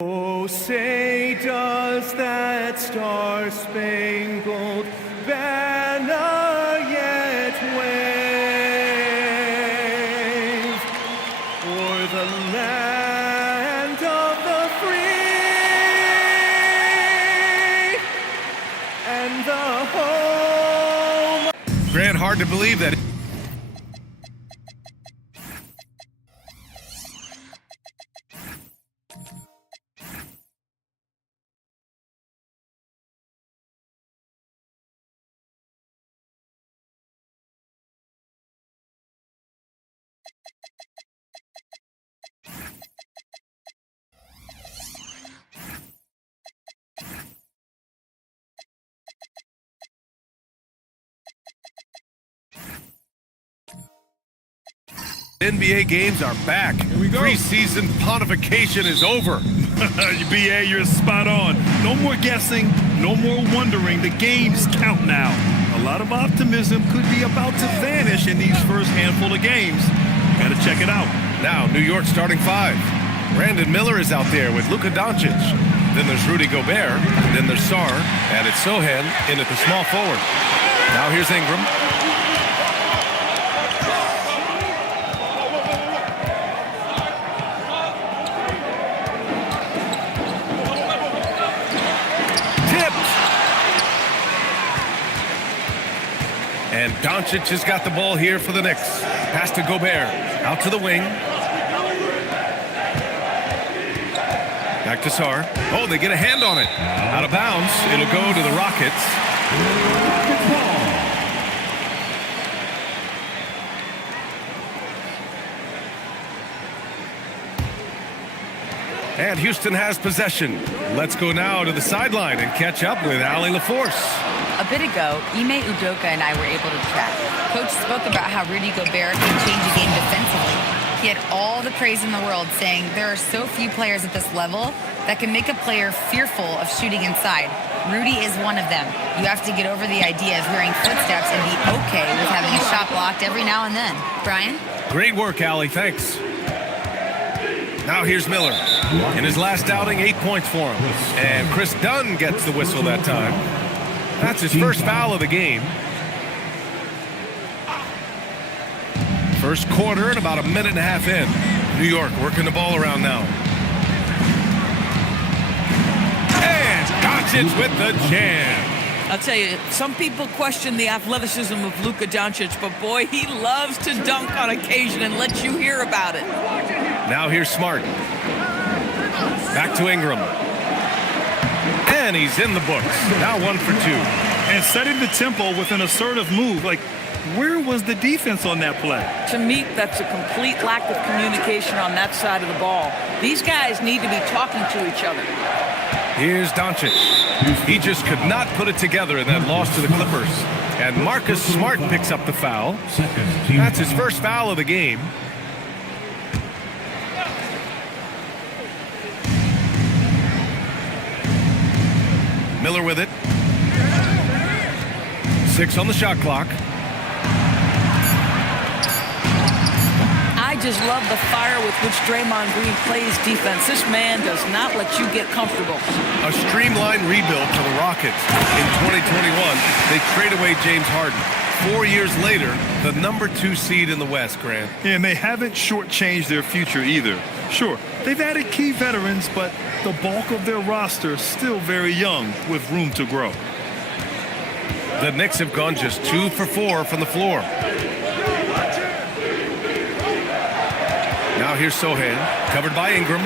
Oh, say does that star-spangled banner yet wave o'er the land of the free and the home? Grant, hard to believe that NBA games are back. Here we go. Preseason pontification is over. BA, you're spot on. No more guessing, no more wondering. The games count now. A lot of optimism could be about to vanish in these first handful of games. Gotta check it out. Now, New York starting five. Brandon Miller is out there with Luka Doncic. Then there's Rudy Gobert. Then there's Sarr. And it's Sohan in at the small forward. Now here's Ingram. Tipped. And Doncic has got the ball here for the Knicks. Pass to Gobert. Out to the wing. Back to Sarr. Oh, they get a hand on it. Out of bounds. It'll go to the Rockets. And Houston has possession. Let's go now to the sideline and catch up with Allie LaForce. A bit ago, Ime Udoka and I were able to chat. Coach spoke about how Rudy Gobert can change a game defensively. He had all the praise in the world, saying there are so few players at this level that can make a player fearful of shooting inside. Rudy is one of them. You have to get over the idea of hearing footsteps and be okay with having a shot blocked every now and then. Brian? Great work, Allie. Thanks. Now here's Miller. In his last outing, 8 points for him. And Chris Dunn gets the whistle that time. That's his first foul of the game. First quarter and about a minute and a half in. New York working the ball around now. And Doncic with the jam. I'll tell you, some people question the athleticism of Luka Doncic, but boy, he loves to dunk on occasion and let you hear about it. Now here's Smart. Back to Ingram. And he's in the books. Now 1 for 2. And setting the tempo with an assertive move. Like, where was the defense on that play? To me, that's a complete lack of communication on that side of the ball. These guys need to be talking to each other. Here's Doncic. He just could not put it together in that loss to the Clippers. And Marcus Smart picks up the foul. That's his first foul of the game. Miller with it. 6 on the shot clock. I just love the fire with which Draymond Green plays defense. This man does not let you get comfortable. A streamlined rebuild for the Rockets. In 2021, they trade away James Harden. 4 years later, the number 2 seed in the West, Grant. Yeah, and they haven't shortchanged their future either. Sure, they've added key veterans, but the bulk of their roster is still very young with room to grow. The Knicks have gone just 2 for 4 from the floor. Now here's Sohan, covered by Ingram.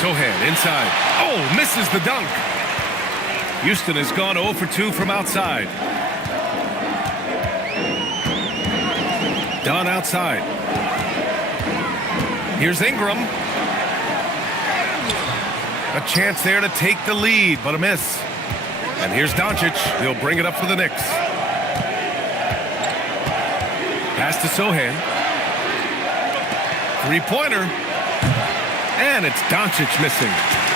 Sohan inside. Oh, misses the dunk. Houston has gone 0 for 2 from outside. Dunn outside. Here's Ingram. A chance there to take the lead, but a miss. And here's Doncic. He'll bring it up for the Knicks. Pass to Sohan. Three-pointer. And it's Doncic missing.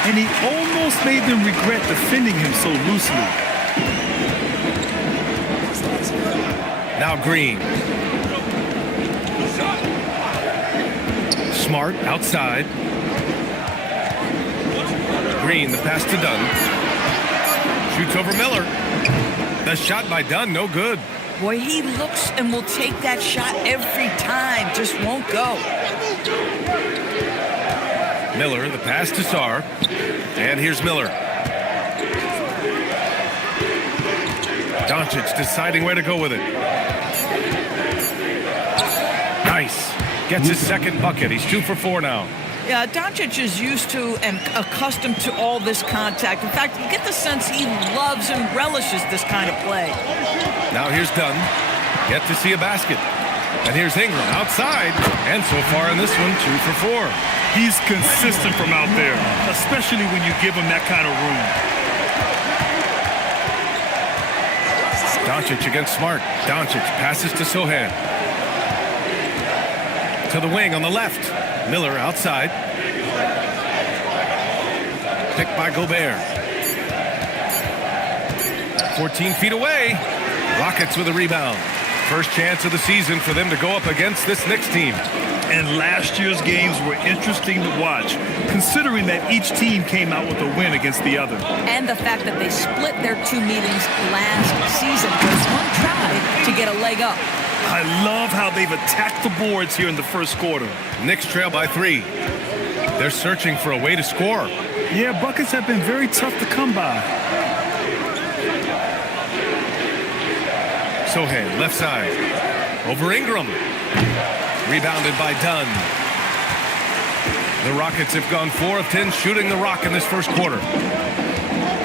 And he almost made them regret defending him so loosely. Now Green. Smart outside. Green, the pass to Dunn. Shoots over Miller. The shot by Dunn, no good. Boy, he looks and will take that shot every time. Just won't go. Miller, the pass to Sarr. And here's Miller. Doncic deciding where to go with it. Nice. Gets his second bucket. He's 2 for 4 now. Yeah, Doncic is used to and accustomed to all this contact. In fact, you get the sense he loves and relishes this kind of play. Now here's Dunn. Yet to see a basket. And here's Ingram outside. And so far in this one, 2 for 4. He's consistent from out there, especially when you give him that kind of room. Doncic against Smart. Doncic passes to Sohan. To the wing on the left. Miller outside. Picked by Gobert. 14 feet away. Rockets with a rebound. First chance of the season for them to go up against this Knicks team. And last year's games were interesting to watch, considering that each team came out with a win against the other. And the fact that they split their 2 meetings last season was one try to get a leg up. I love how they've attacked the boards here in the first quarter. Knicks trail by 3. They're searching for a way to score. Yeah, buckets have been very tough to come by. Sohan, left side. Over Ingram. Rebounded by Dunn. The Rockets have gone 4 of 10 shooting the rock in this first quarter.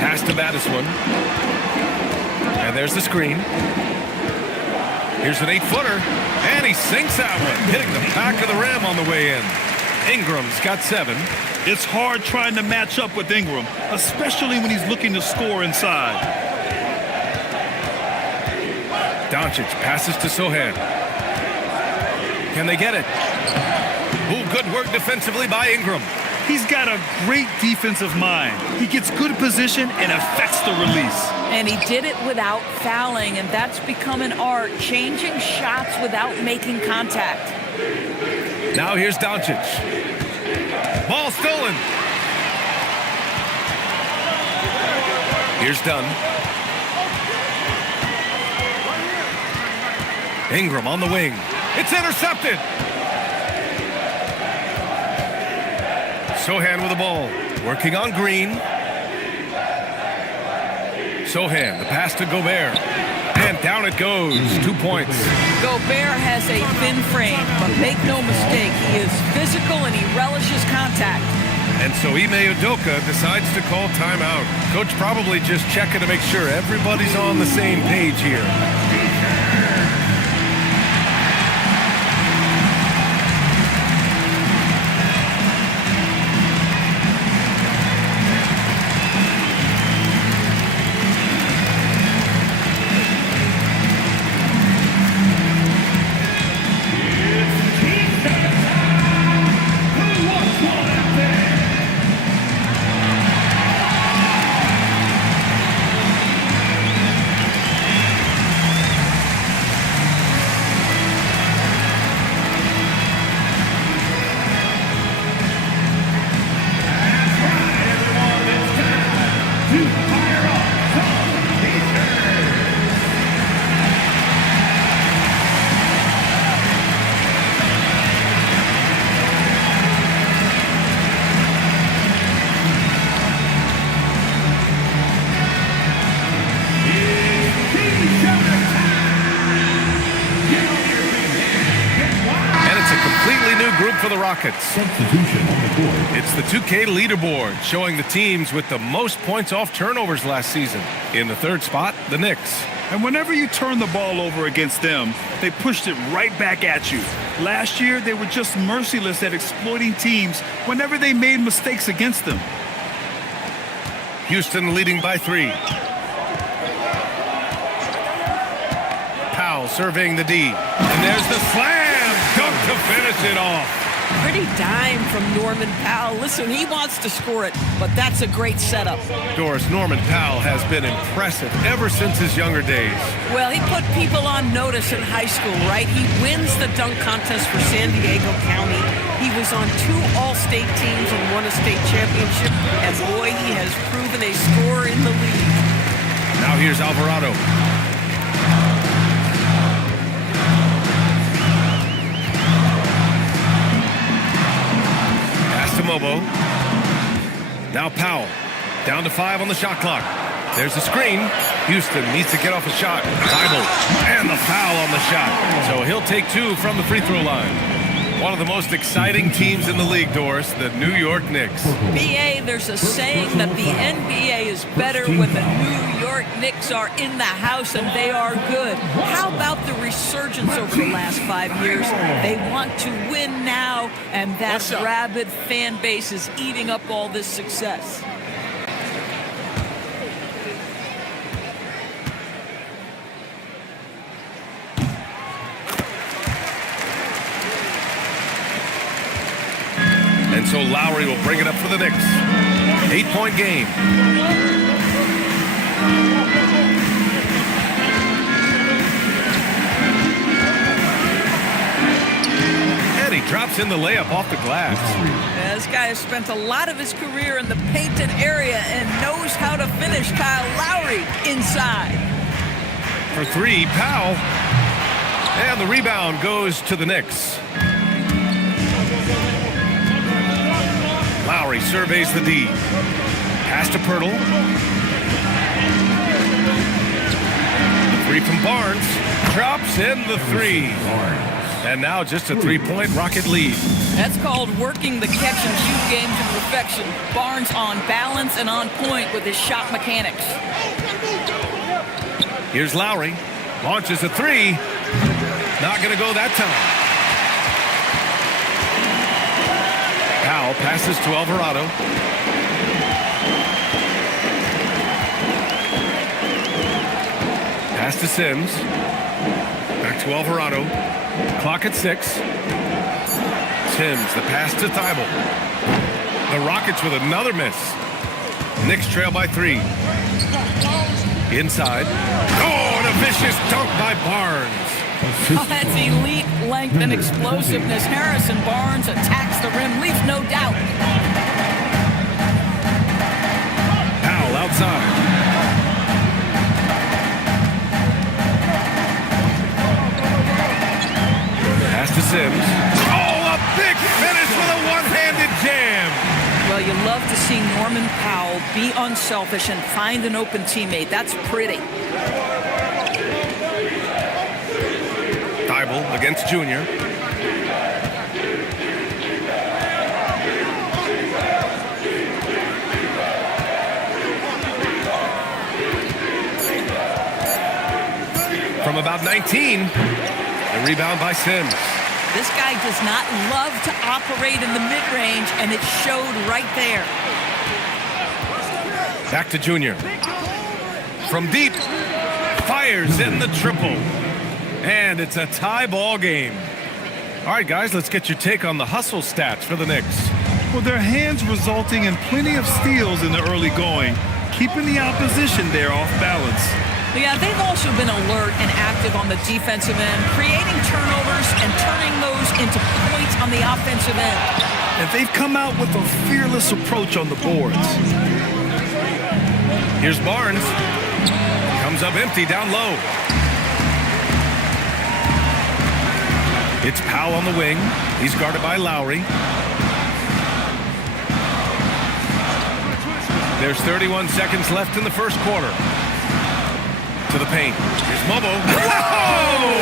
Pass to Madison. And there's the screen. Here's an 8-footer. And he sinks that one, hitting the back of the rim on the way in. Ingram's got 7. It's hard trying to match up with Ingram, especially when he's looking to score inside. Doncic passes to Sohan. Can they get it? Ooh, good work defensively by Ingram. He's got a great defensive mind. He gets good position and affects the release. And he did it without fouling, and that's become an art, changing shots without making contact. Now here's Doncic. Ball stolen. Here's Dunn. Ingram on the wing. It's intercepted. Sohan with the ball. Working on Green. Sohan, the pass to Gobert. And down it goes. 2 points. Gobert has a thin frame, but make no mistake, he is physical and he relishes contact. And so Ime Udoka decides to call timeout. Coach probably just checking to make sure everybody's on the same page here. For the Rockets. Substitution on the court. It's the 2K leaderboard showing the teams with the most points off turnovers last season. In the 3rd spot, the Knicks. And whenever you turn the ball over against them, they pushed it right back at you. Last year, they were just merciless at exploiting teams whenever they made mistakes against them. Houston leading by 3. Powell surveying the D. And there's the slam dunk to finish it off. Pretty dime from Norman Powell. Listen, he wants to score it, but that's a great setup. Doris, Norman Powell has been impressive ever since his younger days. Well, he put people on notice in high school, right? He wins the dunk contest for San Diego County. He was on 2 All-State teams and won a state championship. And boy, he has proven a scorer in the league. Now here's Alvarado. Mobo. Now Powell. Down to 5 on the shot clock. There's the screen. Houston needs to get off a shot. Bible. And the foul on the shot. So he'll take 2 from the free throw line. One of the most exciting teams in the league, Doris, the New York Knicks. BA, there's a saying that the NBA is better when the New York Knicks are in the house and they are good. How about the resurgence over the last 5 years? They want to win now, and that rabid fan base is eating up all this success. So Lowry will bring it up for the Knicks. 8-point game. And he drops in the layup off the glass. Yeah, this guy has spent a lot of his career in the painted area and knows how to finish. Kyle Lowry inside. For three, Powell. And the rebound goes to the Knicks. Lowry surveys the D. Pass to Pirtle. Three from Barnes. Drops in the three. And now just a three-point Rocket lead. That's called working the catch-and-shoot game to perfection. Barnes on balance and on point with his shot mechanics. Here's Lowry. Launches a three. Not going to go that time. Powell passes to Alvarado. Pass to Sims. Back to Alvarado. Clock at 6. Sims, the pass to Thibault. The Rockets with another miss. Knicks trail by 3. Inside. Oh, and a vicious dunk by Barnes. Oh, that's elite length and explosiveness. Harrison Barnes attacks the rim, leaves no doubt. Powell outside. Pass to Sims. Oh, a big finish with a one-handed jam. Well, you love to see Norman Powell be unselfish and find an open teammate. That's pretty. Thibault against Junior. From about 19, the rebound by Sims. This guy does not love to operate in the mid-range, and it showed right there. Back to Junior. From deep, fires in the triple. And it's a tie ball game. All right, guys, let's get your take on the hustle stats for the Knicks. Well, their hands resulting in plenty of steals in the early going, keeping the opposition there off balance. Yeah, they've also been alert and active on the defensive end, creating turnovers and turning those into points on the offensive end. And they've come out with a fearless approach on the boards. Here's Barnes. Comes up empty down low. It's Powell on the wing. He's guarded by Lowry. There's 31 seconds left in the first quarter. To the paint. Here's Mobo. Whoa!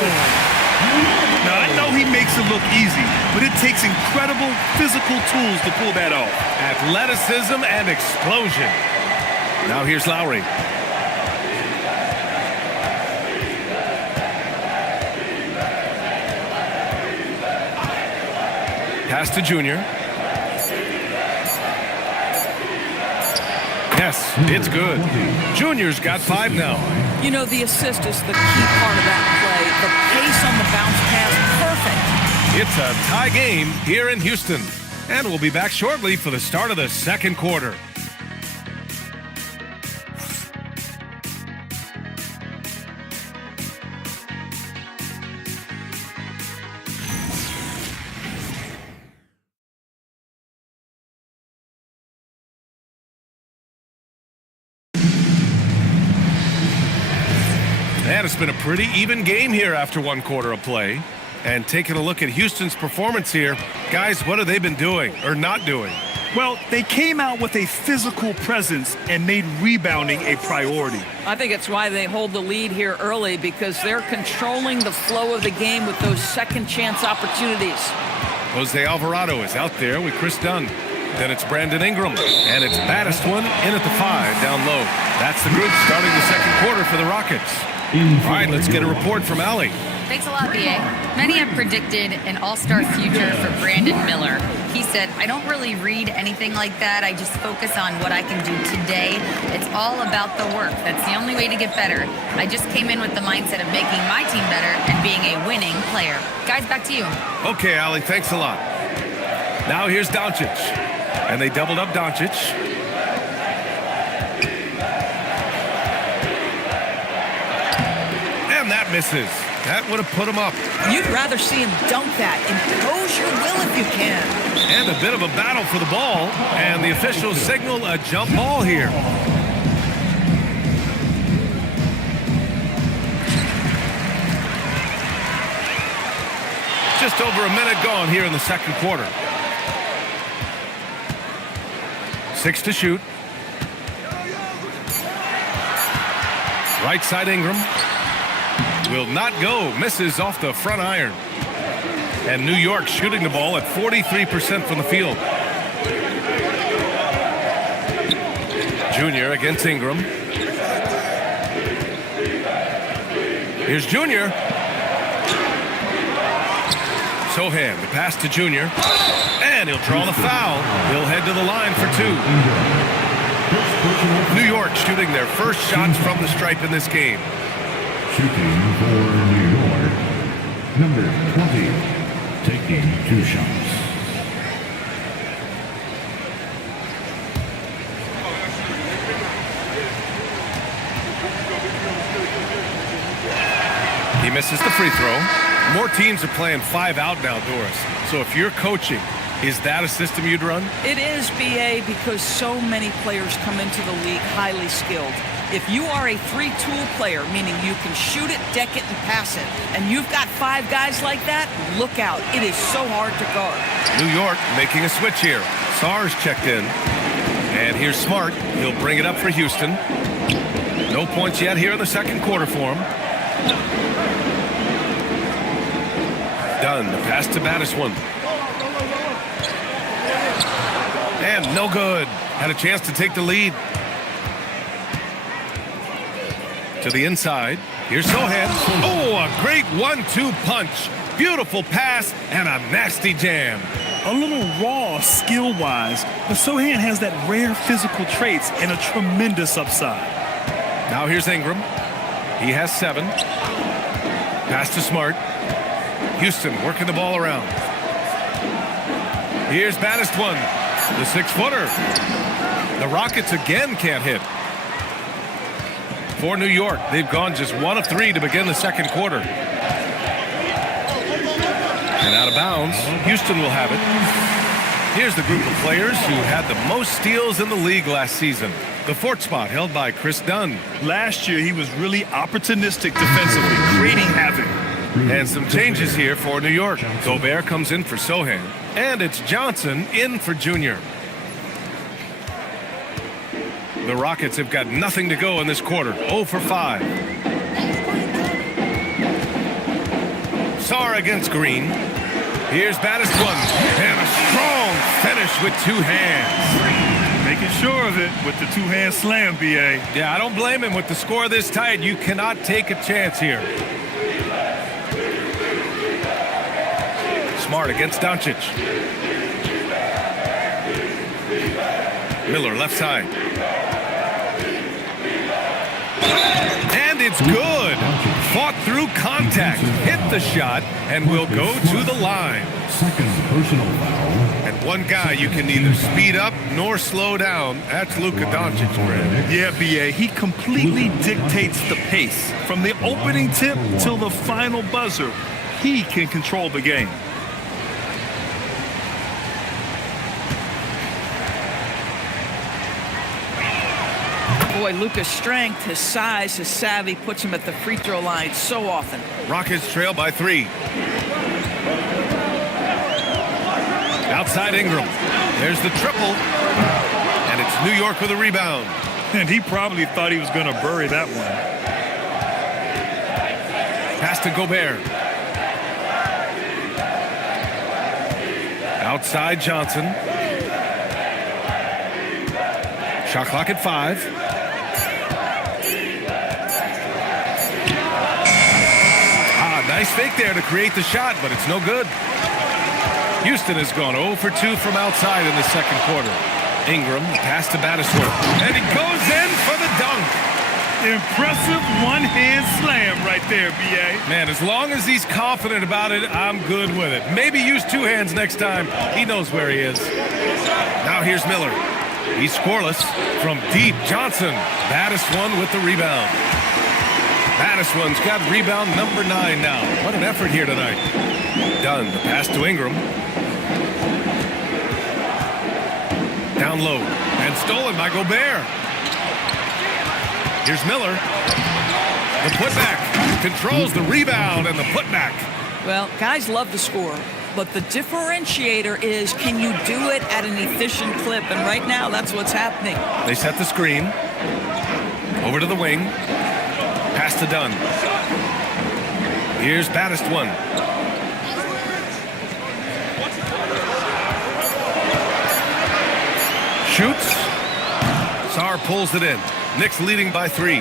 Now, I know he makes it look easy, but it takes incredible physical tools to pull that off. Athleticism and explosion. Now here's Lowry. Pass to Junior. Yes, it's good. Junior's got 5 now. You know, the assist is the key part of that play. The pace on the bounce pass, perfect. It's a tie game here in Houston. And we'll be back shortly for the start of the second quarter. And it's been a pretty even game here after 1 quarter of play. And taking a look at Houston's performance here, guys, what have they been doing or not doing? Well, they came out with a physical presence and made rebounding a priority. I think it's why they hold the lead here early, because they're controlling the flow of the game with those second chance opportunities. Jose Alvarado is out there with Chris Dunn. Then it's Brandon Ingram, and it's baddest one in at the 5 down low. That's the group starting the second quarter for the Rockets. All right, let's get a report from Allie. Thanks a lot, BA. Many have predicted an all-star future for Brandon Miller. He said, I don't really read anything like that. I just focus on what I can do today. It's all about the work. That's the only way to get better. I just came in with the mindset of making my team better and being a winning player. Guys, back to you. Okay, Allie, thanks a lot. Now here's Doncic. And they doubled up Doncic. And that misses. That would have put him up. You'd rather see him dunk that. Impose your will if you can. And a bit of a battle for the ball. And the officials signal a jump ball here. Just over a minute gone here in the second quarter. 6 to shoot. Right side Ingram. Will not go. Misses off the front iron. And New York shooting the ball at 43% from the field. Junior against Ingram. Here's Junior. Sohan, the pass to Junior. And he'll draw the foul. He'll head to the line for 2. New York shooting their first shots from the stripe in this game. Shooting for New York, number 20, taking 2 shots. He misses the free throw. More teams are playing 5 out now, Doris. So if you're coaching, is that a system you'd run? It is, BA, because so many players come into the league highly skilled. If you are a 3-tool player, meaning you can shoot it, deck it, and pass it, and you've got 5 guys like that, look out. It is so hard to guard. New York making a switch here. Sarge checked in. And here's Smart. He'll bring it up for Houston. No points yet here in the second quarter for him. Dunn, the pass to Battiswan. And no good. Had a chance to take the lead. To the inside. Here's Sohan. Oh, a great 1-2 punch. Beautiful pass and a nasty jam. A little raw skill-wise, but Sohan has that rare physical traits and a tremendous upside. Now here's Ingram. He has 7. Pass to Smart. Houston working the ball around. Here's Battiswan, the 6-footer. The Rockets again can't hit. For New York, they've gone just 1 of 3 to begin the second quarter. And out of bounds, Houston will have it. Here's the group of players who had the most steals in the league last season. The 4th spot held by Chris Dunn. Last year, he was really opportunistic defensively, creating havoc. And some changes here for New York. Gobert comes in for Sohan. And it's Johnson in for Junior. The Rockets have got nothing to go in this quarter. 0 for 5. Sarr against Green. Here's Battiswan. And a strong finish with 2 hands. Making sure of it with the 2-hand slam, BA. Yeah, I don't blame him with the score this tight. You cannot take a chance here. Smart against Doncic. Miller left side. And it's good. Fought through contact, hit the shot, and will go to the line. Second personal foul. And one guy you can neither speed up nor slow down. That's Luka Doncic, Brad. Yeah, BA, he completely dictates the pace. From the opening tip till the final buzzer, he can control the game. Boy, Luka's strength, his size, his savvy puts him at the free throw line so often. Rockets trail by 3. Outside Ingram. There's the triple. And it's New York with a rebound. And he probably thought he was going to bury that one. Pass to Gobert. Outside Johnson. Shot clock at 5. Nice fake there to create the shot, but it's no good. Houston has gone 0 for 2 from outside in the second quarter. Ingram, pass to Battiswan. And he goes in for the dunk. Impressive one-hand slam right there, B.A. Man, as long as he's confident about it, I'm good with it. Maybe use two hands next time. He knows where he is. Now here's Miller. He's scoreless from deep. Johnson, baddest one with the rebound. Baddest one's got rebound number 9 now. What an effort here tonight. Dunn, the pass to Ingram. Down low, and stolen by Gobert. Here's Miller. The putback. Controls the rebound and the putback. Well, guys love to score, but the differentiator is, can you do it at an efficient clip? And right now, that's what's happening. They set the screen. Over to the wing. Pass to Dunn. Here's baddest one. Shoots. Sarr pulls it in. Knicks leading by 3.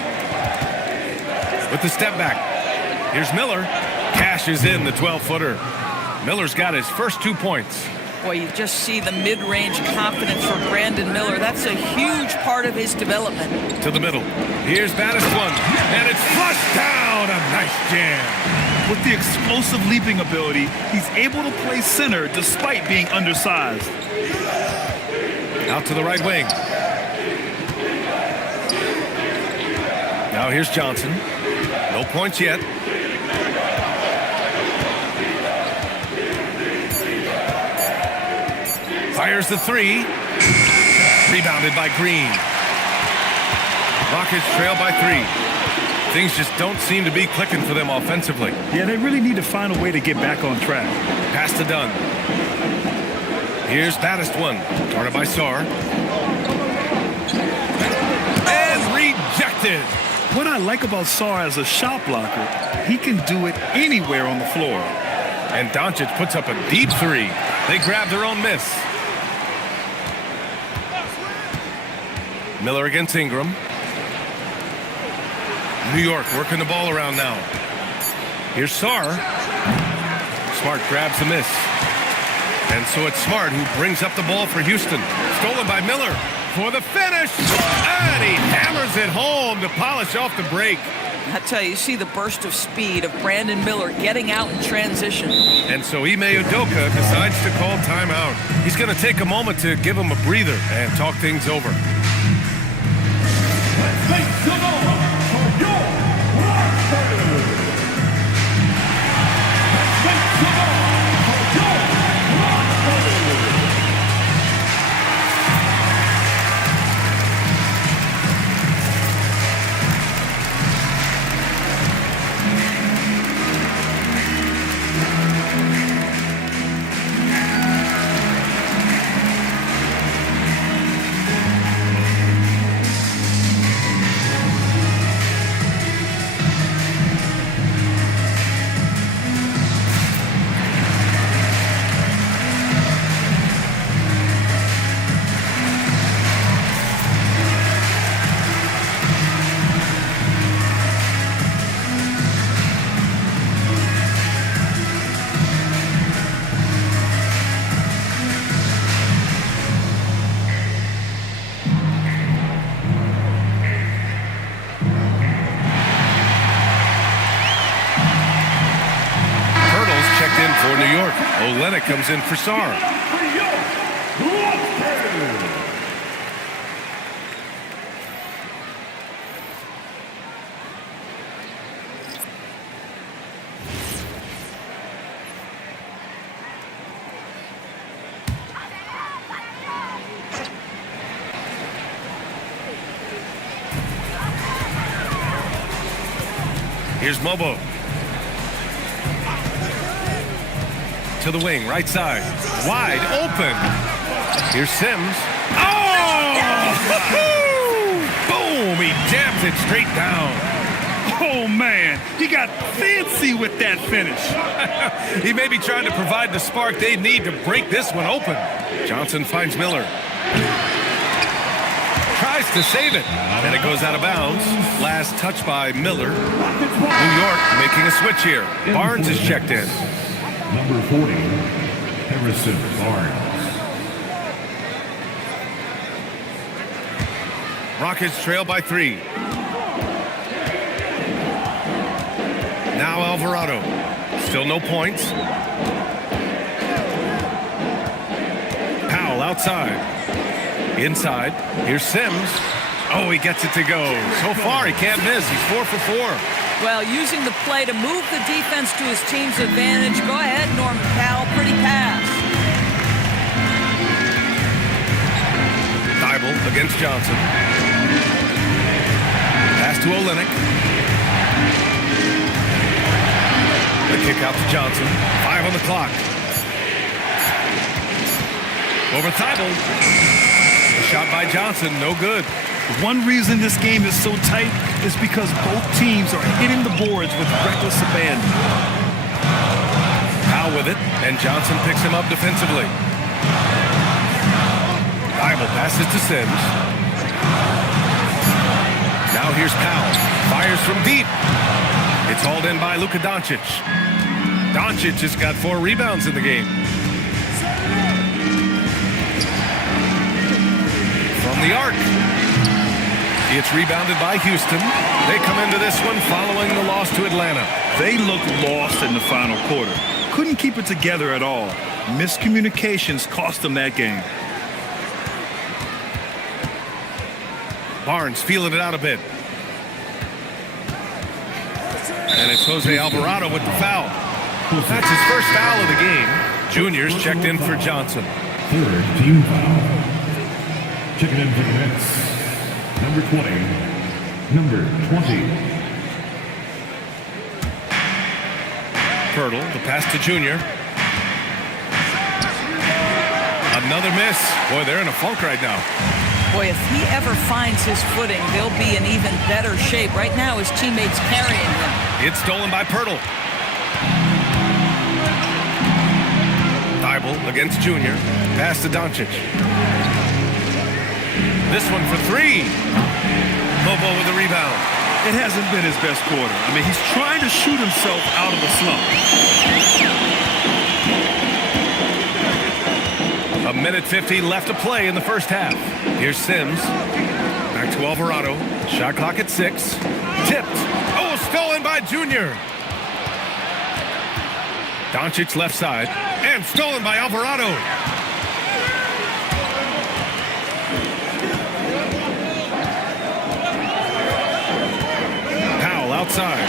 With the step back. Here's Miller. Cashes in the 12-footer. Miller's got his first 2 points. Boy, you just see the mid-range confidence from Brandon Miller. That's a huge part of his development. To the middle. Here's baddest one. And it's flushed down. A nice jam. With the explosive leaping ability, he's able to play center despite being undersized. Out to the right wing. Now here's Johnson. No points yet. Fires the 3. Rebounded by Green. Rockets trail by 3. Things just don't seem to be clicking for them offensively. Yeah, they really need to find a way to get back on track. Pass to Dunn. Here's baddest one. Guarded by Sarr. And rejected. What I like about Sarr as a shot blocker, he can do it anywhere on the floor. And Doncic puts up a deep 3. They grab their own miss. Miller against Ingram. New York working the ball around now. Here's Sarr. Smart grabs the miss. And so it's Smart who brings up the ball for Houston. Stolen by Miller for the finish. And he hammers it home to polish off the break. I tell you see the burst of speed of Brandon Miller getting out in transition. And so Ime Udoka decides to call timeout. He's going to take a moment to give him a breather and talk things over. Let's make some noise for your Rockford. Let's make some noise for your Rockford. For New York, Olenek comes in for Sarr. Here's Mobo. To the wing, right side. Wide open. Here's Sims. Oh! Boom! He jams it straight down. Oh, man. He got fancy with that finish. He may be trying to provide the spark they need to break this one open. Johnson finds Miller. Tries to save it. And it goes out of bounds. Last touch by Miller. New York making a switch here. Barnes is checked in. Number 40, Harrison Barnes. Rockets trail by 3. Now Alvarado. Still no points. Powell outside. Inside. Here's Sims. Oh, he gets it to go. So far, he can't miss. He's 4 for 4. Well, using the play to move the defense to his team's advantage. Go ahead, Norman Powell. Pretty pass. Thibault against Johnson. Pass to Olynyk. The kick out to Johnson. 5 on the clock. Over Thibault. A shot by Johnson, no good. One reason this game is so tight is because both teams are hitting the boards with reckless abandon. Powell with it, and Johnson picks him up defensively. Thibault passes to Sims. Now here's Powell. Fires from deep. It's hauled in by Luka Doncic. Doncic has got 4 rebounds in the game. From the arc. It's rebounded by Houston. They come into this one following the loss to Atlanta. They looked lost in the final quarter. Couldn't keep it together at all. Miscommunications cost them that game. Barnes feeling it out a bit. And it's Jose Alvarado with the foul. That's his first foul of the game. Junior's checked in for Johnson. 3rd team foul. Checking in for the Knicks. Number 20. Number 20. Pirtle, the pass to Junior. Another miss. Boy, they're in a funk right now. Boy, if he ever finds his footing, they'll be in even better shape. Right now, his teammates carrying him. It's stolen by Pirtle. Thibault against Junior. Pass to Doncic. This one for 3. Bobo with the rebound. It hasn't been his best quarter. I mean, he's trying to shoot himself out of a slump. 1:50 left to play in the first half. Here's Sims. Back to Alvarado. Shot clock at 6. Tipped. Oh, stolen by Junior. Doncic left side. And stolen by Alvarado. Powell outside.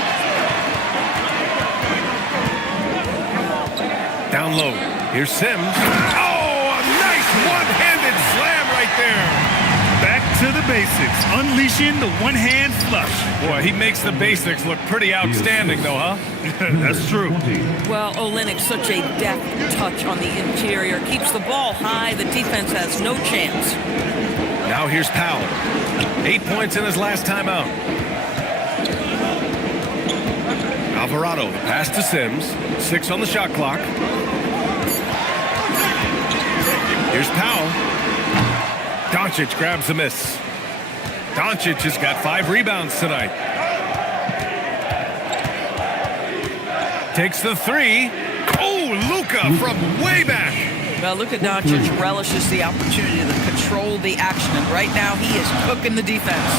Down low. Here's Sims. Oh, a nice one-handed slam right there. Back to the basics. Unleashing the one-hand flush. Boy, he makes the basics look pretty outstanding, though, huh? That's true. Well, Olynyk's such a deft touch on the interior. Keeps the ball high. The defense has no chance. Now here's Powell. 8 points in his last timeout. Alvarado, the pass to Sims. 6 on the shot clock. Here's Powell. Doncic grabs the miss. Doncic has got 5 rebounds tonight. Takes the 3. Oh, Luka from way back. Well, Luka Doncic relishes the opportunity to control the action, and right now he is cooking the defense.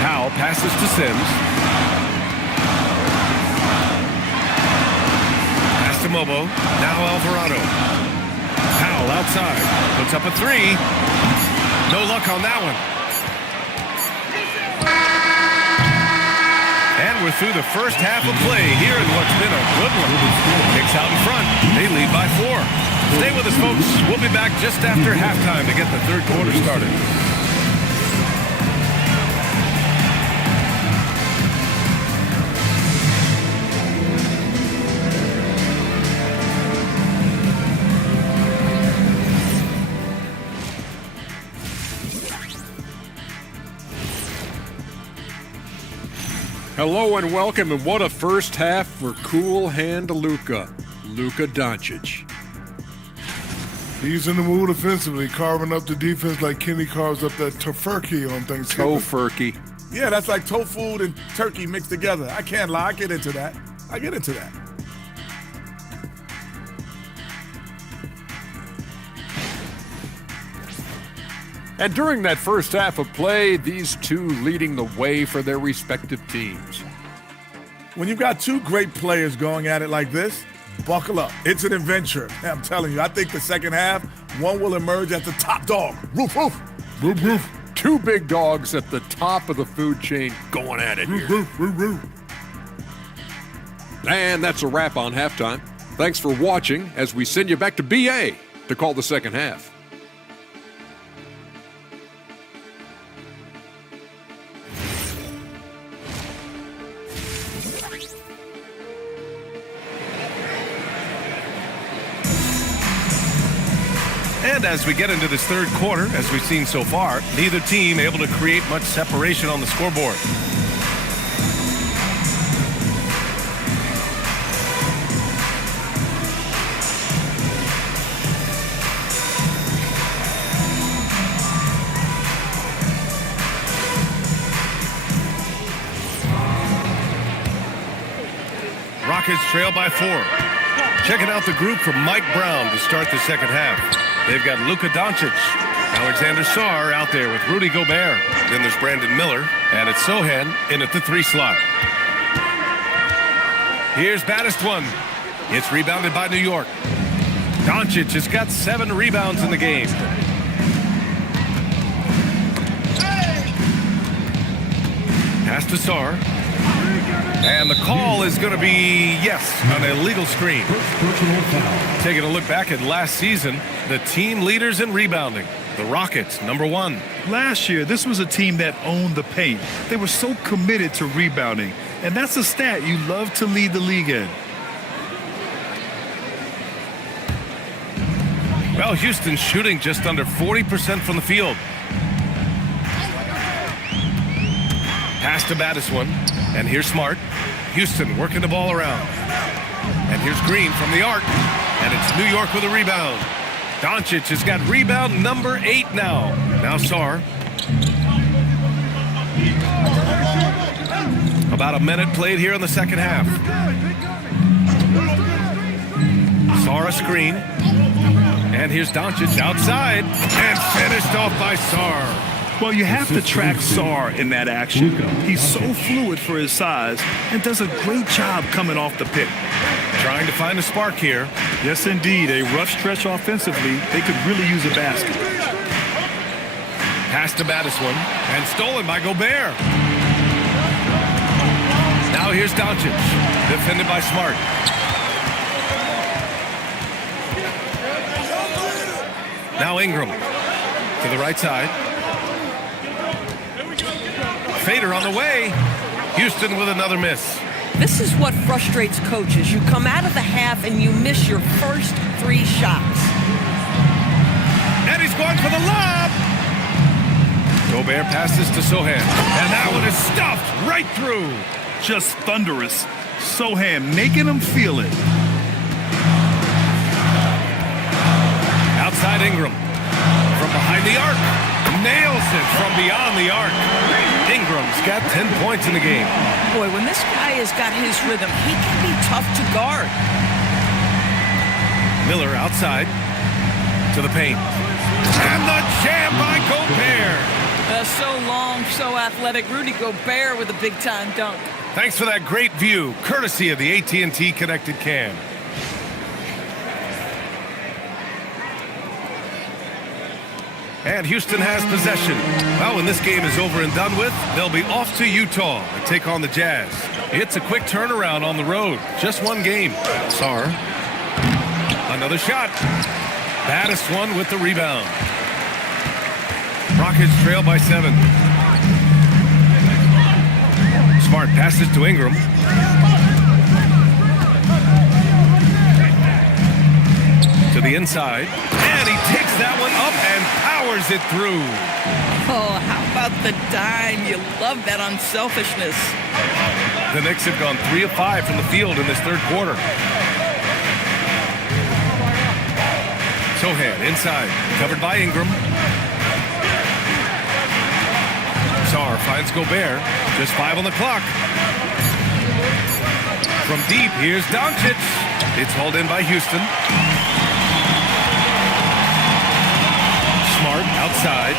Powell passes to Sims. Pass to Mobo. Now Alvarado. Powell outside. Puts up a 3. No luck on that one. And we're through the first half of play here in what's been a good one. Knicks out in front. They lead by 4. Stay with us, folks. We'll be back just after halftime to get the third quarter started. Hello and welcome, and what a first half for cool hand Luka Doncic. He's in the mood offensively, carving up the defense like Kenny carves up that tofurkey on Thanksgiving. Tofurkey. Yeah, that's like tofu and turkey mixed together. I can't lie, I get into that. And during that first half of play, these two leading the way for their respective teams. When you've got two great players going at it like this, buckle up. It's an adventure. I'm telling you, I think the second half, one will emerge as the top dog. Roof, roof. Roof, roof. Two big dogs at the top of the food chain going at it here. Roof, roof, roof. And that's a wrap on halftime. Thanks for watching as we send you back to BA to call the second half. And as we get into this third quarter, as we've seen so far, neither team able to create much separation on the scoreboard. Rockets trail by 4. Checking out the group from Mike Brown to start the second half. They've got Luka Doncic, Alexander Sarr out there with Rudy Gobert. Then there's Brandon Miller, and it's Sohan in at the 3 slot. Here's Baddest one. It's rebounded by New York. Doncic has got 7 rebounds in the game. Pass to Sarr. And the call is going to be, yes, an illegal screen. Taking a look back at last season, the team leaders in rebounding, the Rockets, number 1. Last year, this was a team that owned the paint. They were so committed to rebounding, and that's a stat you love to lead the league in. Well, Houston's shooting just under 40% from the field. Pass to Baddest one. And here's Smart. Houston working the ball around. And here's Green from the arc. And it's New York with a rebound. Doncic has got rebound number 8 now. Now Sarr. About a minute played here in the second half. Sarr a screen. And here's Doncic outside. And finished off by Sarr. Well, you have to track Sarr in that action. He's so fluid for his size and does a great job coming off the pick. Trying to find a spark here. Yes, indeed. A rough stretch offensively. They could really use a basket. Pass to Baddest one. And stolen by Gobert. Now here's Doncic. Defended by Smart. Now Ingram. To the right side. Fader on the way. Houston with another miss. This is what frustrates coaches. You come out of the half and you miss your first 3 shots. And he's going for the lob. Gobert passes to Sohan. And that one is stuffed right through. Just thunderous. Sohan making them feel it. Outside Ingram. From behind the arc. Nails it from beyond the arc. Ingram's got 10 points in the game. Boy, when this guy has got his rhythm, he can be tough to guard. Miller outside to the paint. And the jam by Gobert. So long, so athletic. Rudy Gobert with a big-time dunk. Thanks for that great view, courtesy of the AT&T Connected Cam. And Houston has possession. Well, when this game is over and done with, they'll be off to Utah and take on the Jazz. It's a quick turnaround on the road. Just one game. Sarr. Another shot. Baddest one with the rebound. Rockets trail by 7. Smart passes to Ingram. To the inside. And he takes that one up and powers it through. Oh, how about the dime? You love that unselfishness. The Knicks have gone 3 of 5 from the field in this third quarter. Sohan inside, covered by Ingram. Sarr finds Gobert, just 5 on the clock. From deep, here's Doncic. It's hauled in by Houston. Smart inside.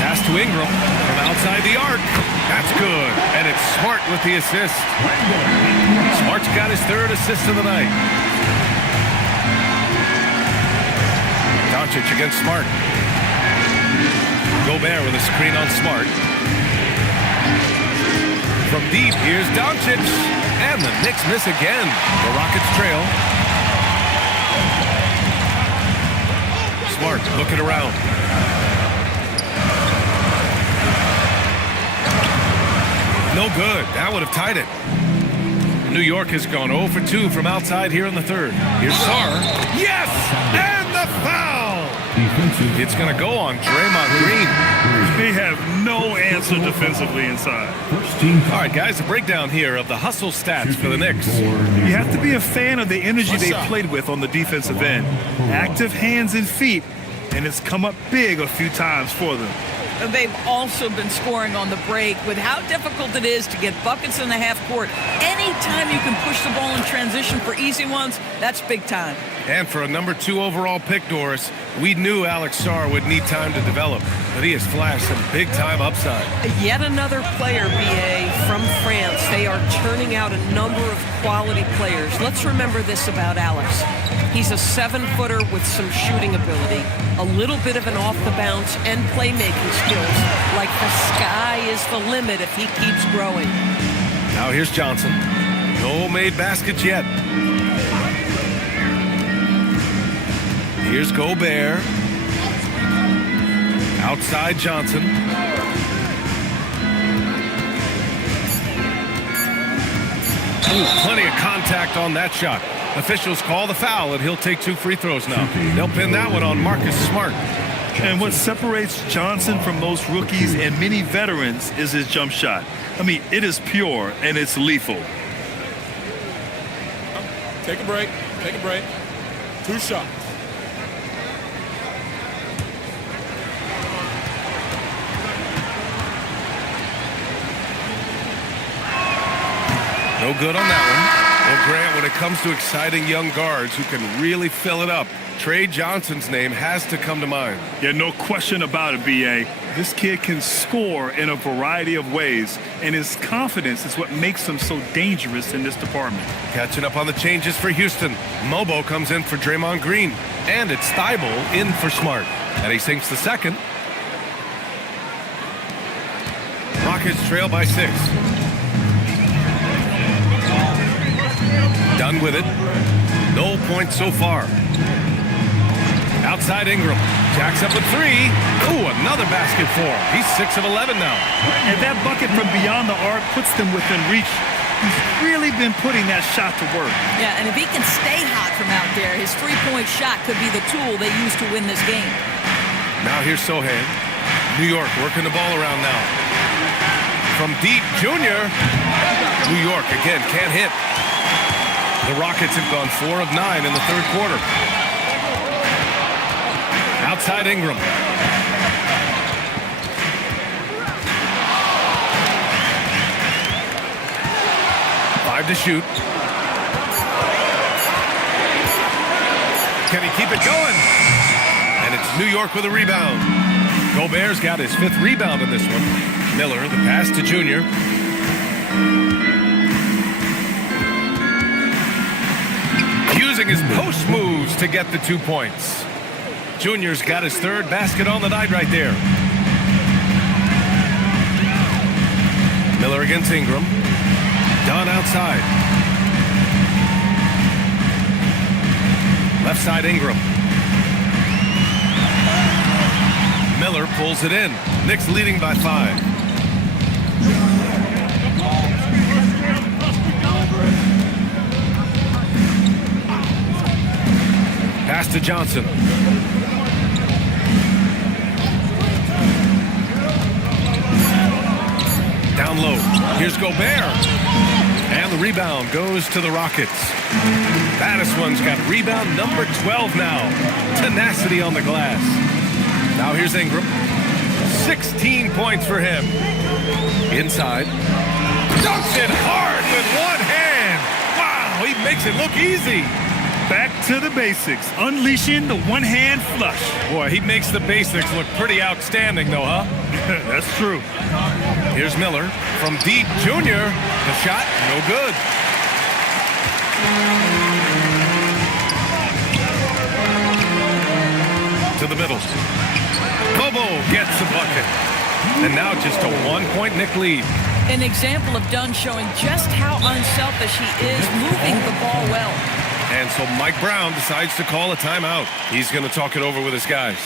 Pass to Ingram from outside the arc. That's good. And it's Smart with the assist. Smart's got his third assist of the night. Doncic against Smart. Gobert with a screen on Smart. From deep, here's Doncic. And the Knicks miss again. The Rockets trail. Smart looking around. No good. That would have tied it. New York has gone 0 for 2 from outside here in the third. Here's Sarr. Yes! And the foul! It's going to go on Draymond Green. They have no answer defensively inside. All right, guys, a breakdown here of the hustle stats for the Knicks. You have to be a fan of the energy they played with on the defensive end. Active hands and feet, and it's come up big a few times for them. They've also been scoring on the break. With how difficult it is to get buckets in the half court, anytime you can push the ball in transition for easy ones, that's big time. And for a number 2 overall pick, Doris, we knew Alex Sarr would need time to develop, but he has flashed some big-time upside. Yet another player, BA, from France. They are churning out a number of quality players. Let's remember this about Alex. He's a 7-footer with some shooting ability, a little bit of an off-the-bounce and playmaking skills. Like the sky is the limit if he keeps growing. Now here's Johnson. No made baskets yet. Here's Gobert. Outside Johnson. Ooh, plenty of contact on that shot. Officials call the foul, and he'll take 2 free throws now. They'll pin that one on Marcus Smart. And what separates Johnson from most rookies and many veterans is his jump shot. I mean, it is pure and it's lethal. Take a break. Take a break. 2 shots. No good on that one. Well, Grant, when it comes to exciting young guards who can really fill it up, Trey Johnson's name has to come to mind. Yeah, no question about it, B.A. This kid can score in a variety of ways, and his confidence is what makes him so dangerous in this department. Catching up on the changes for Houston. Mobo comes in for Draymond Green, and it's Thibault in for Smart. And he sinks the second. Rockets trail by 6. Done with it. No points so far. Outside Ingram. Jacks up with 3. Ooh, another basket for him. He's 6 of 11 now. And that bucket from beyond the arc puts them within reach. He's really been putting that shot to work. Yeah, and if he can stay hot from out there, his three-point shot could be the tool they use to win this game. Now here's Sohan. New York working the ball around now. From deep, Junior. New York, again, can't hit. The Rockets have gone 4 of 9 in the third quarter. Outside Ingram. Five to shoot. Can he keep it going? And it's New York with a rebound. Gobert's got his 5th rebound in this one. Miller, the pass to Junior. Using his post moves to get the 2 points. Junior's got his 3rd basket on the night right there. Miller against Ingram. Dunn outside. Left side Ingram. Miller pulls it in. Knicks leading by 5. Pass to Johnson. Down low. Here's Gobert. And the rebound goes to the Rockets. Baddest one's got rebound number 12 now. Tenacity on the glass. Now here's Ingram. 16 points for him. Inside. Dunks it hard with one hand. Wow, he makes it look easy. Back to the basics, unleashing the one-hand flush. Boy, he makes the basics look pretty outstanding, though, huh? That's true. Here's Miller from deep. Junior, the shot, no good. To the middle. Bobo gets the bucket. And now just a 1-point Knick lead. An example of Dunn showing just how unselfish he is, moving the ball well. And so Mike Brown decides to call a timeout. He's going to talk it over with his guys.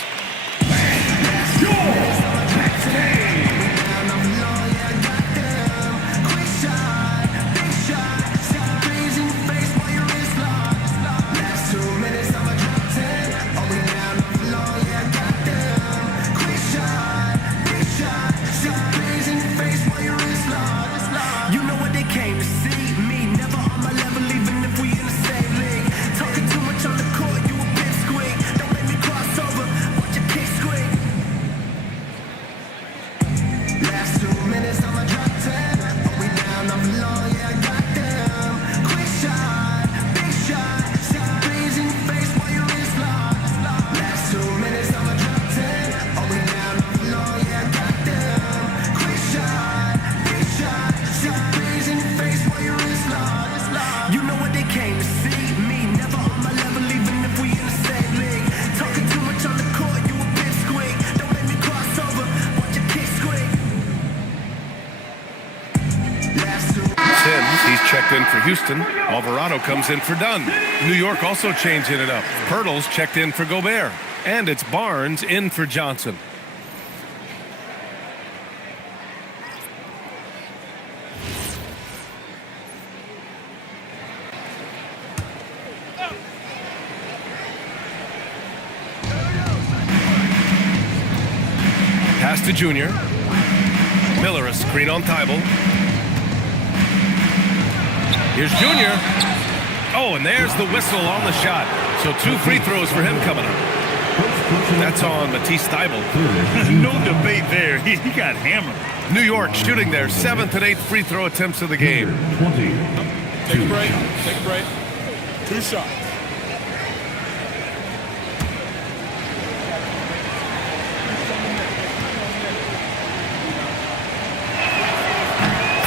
Checked in for Houston. Alvarado comes in for Dunn. New York also changing it up. Pirtle's checked in for Gobert. And it's Barnes in for Johnson. Pass to Junior. Miller, a screen on Thibault. Here's Junior. Oh, and there's the whistle on the shot. So 2 free throws for him coming up. That's on Matisse Thibault. No debate there. He got hammered. New York shooting their 7th and 8th free throw attempts of the game. 20. Take a break. Take a break. 2 shots.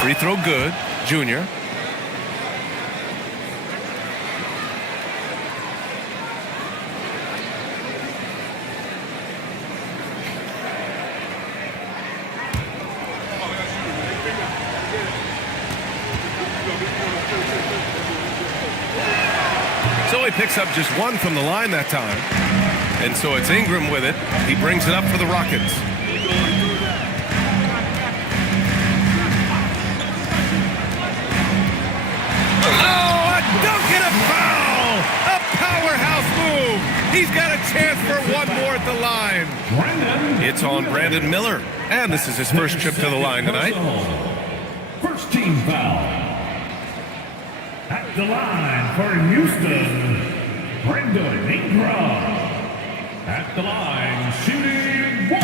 Free throw good. Junior. So he picks up just 1 from the line that time. And so it's Ingram with it. He brings it up for the Rockets. Oh, a dunk and a foul! A powerhouse move! He's got a chance for 1 more at the line. It's on Brandon Miller. And this is his first trip to the line tonight. First team foul. At the line for Houston, Brandon Ingram. At the line, shooting 1.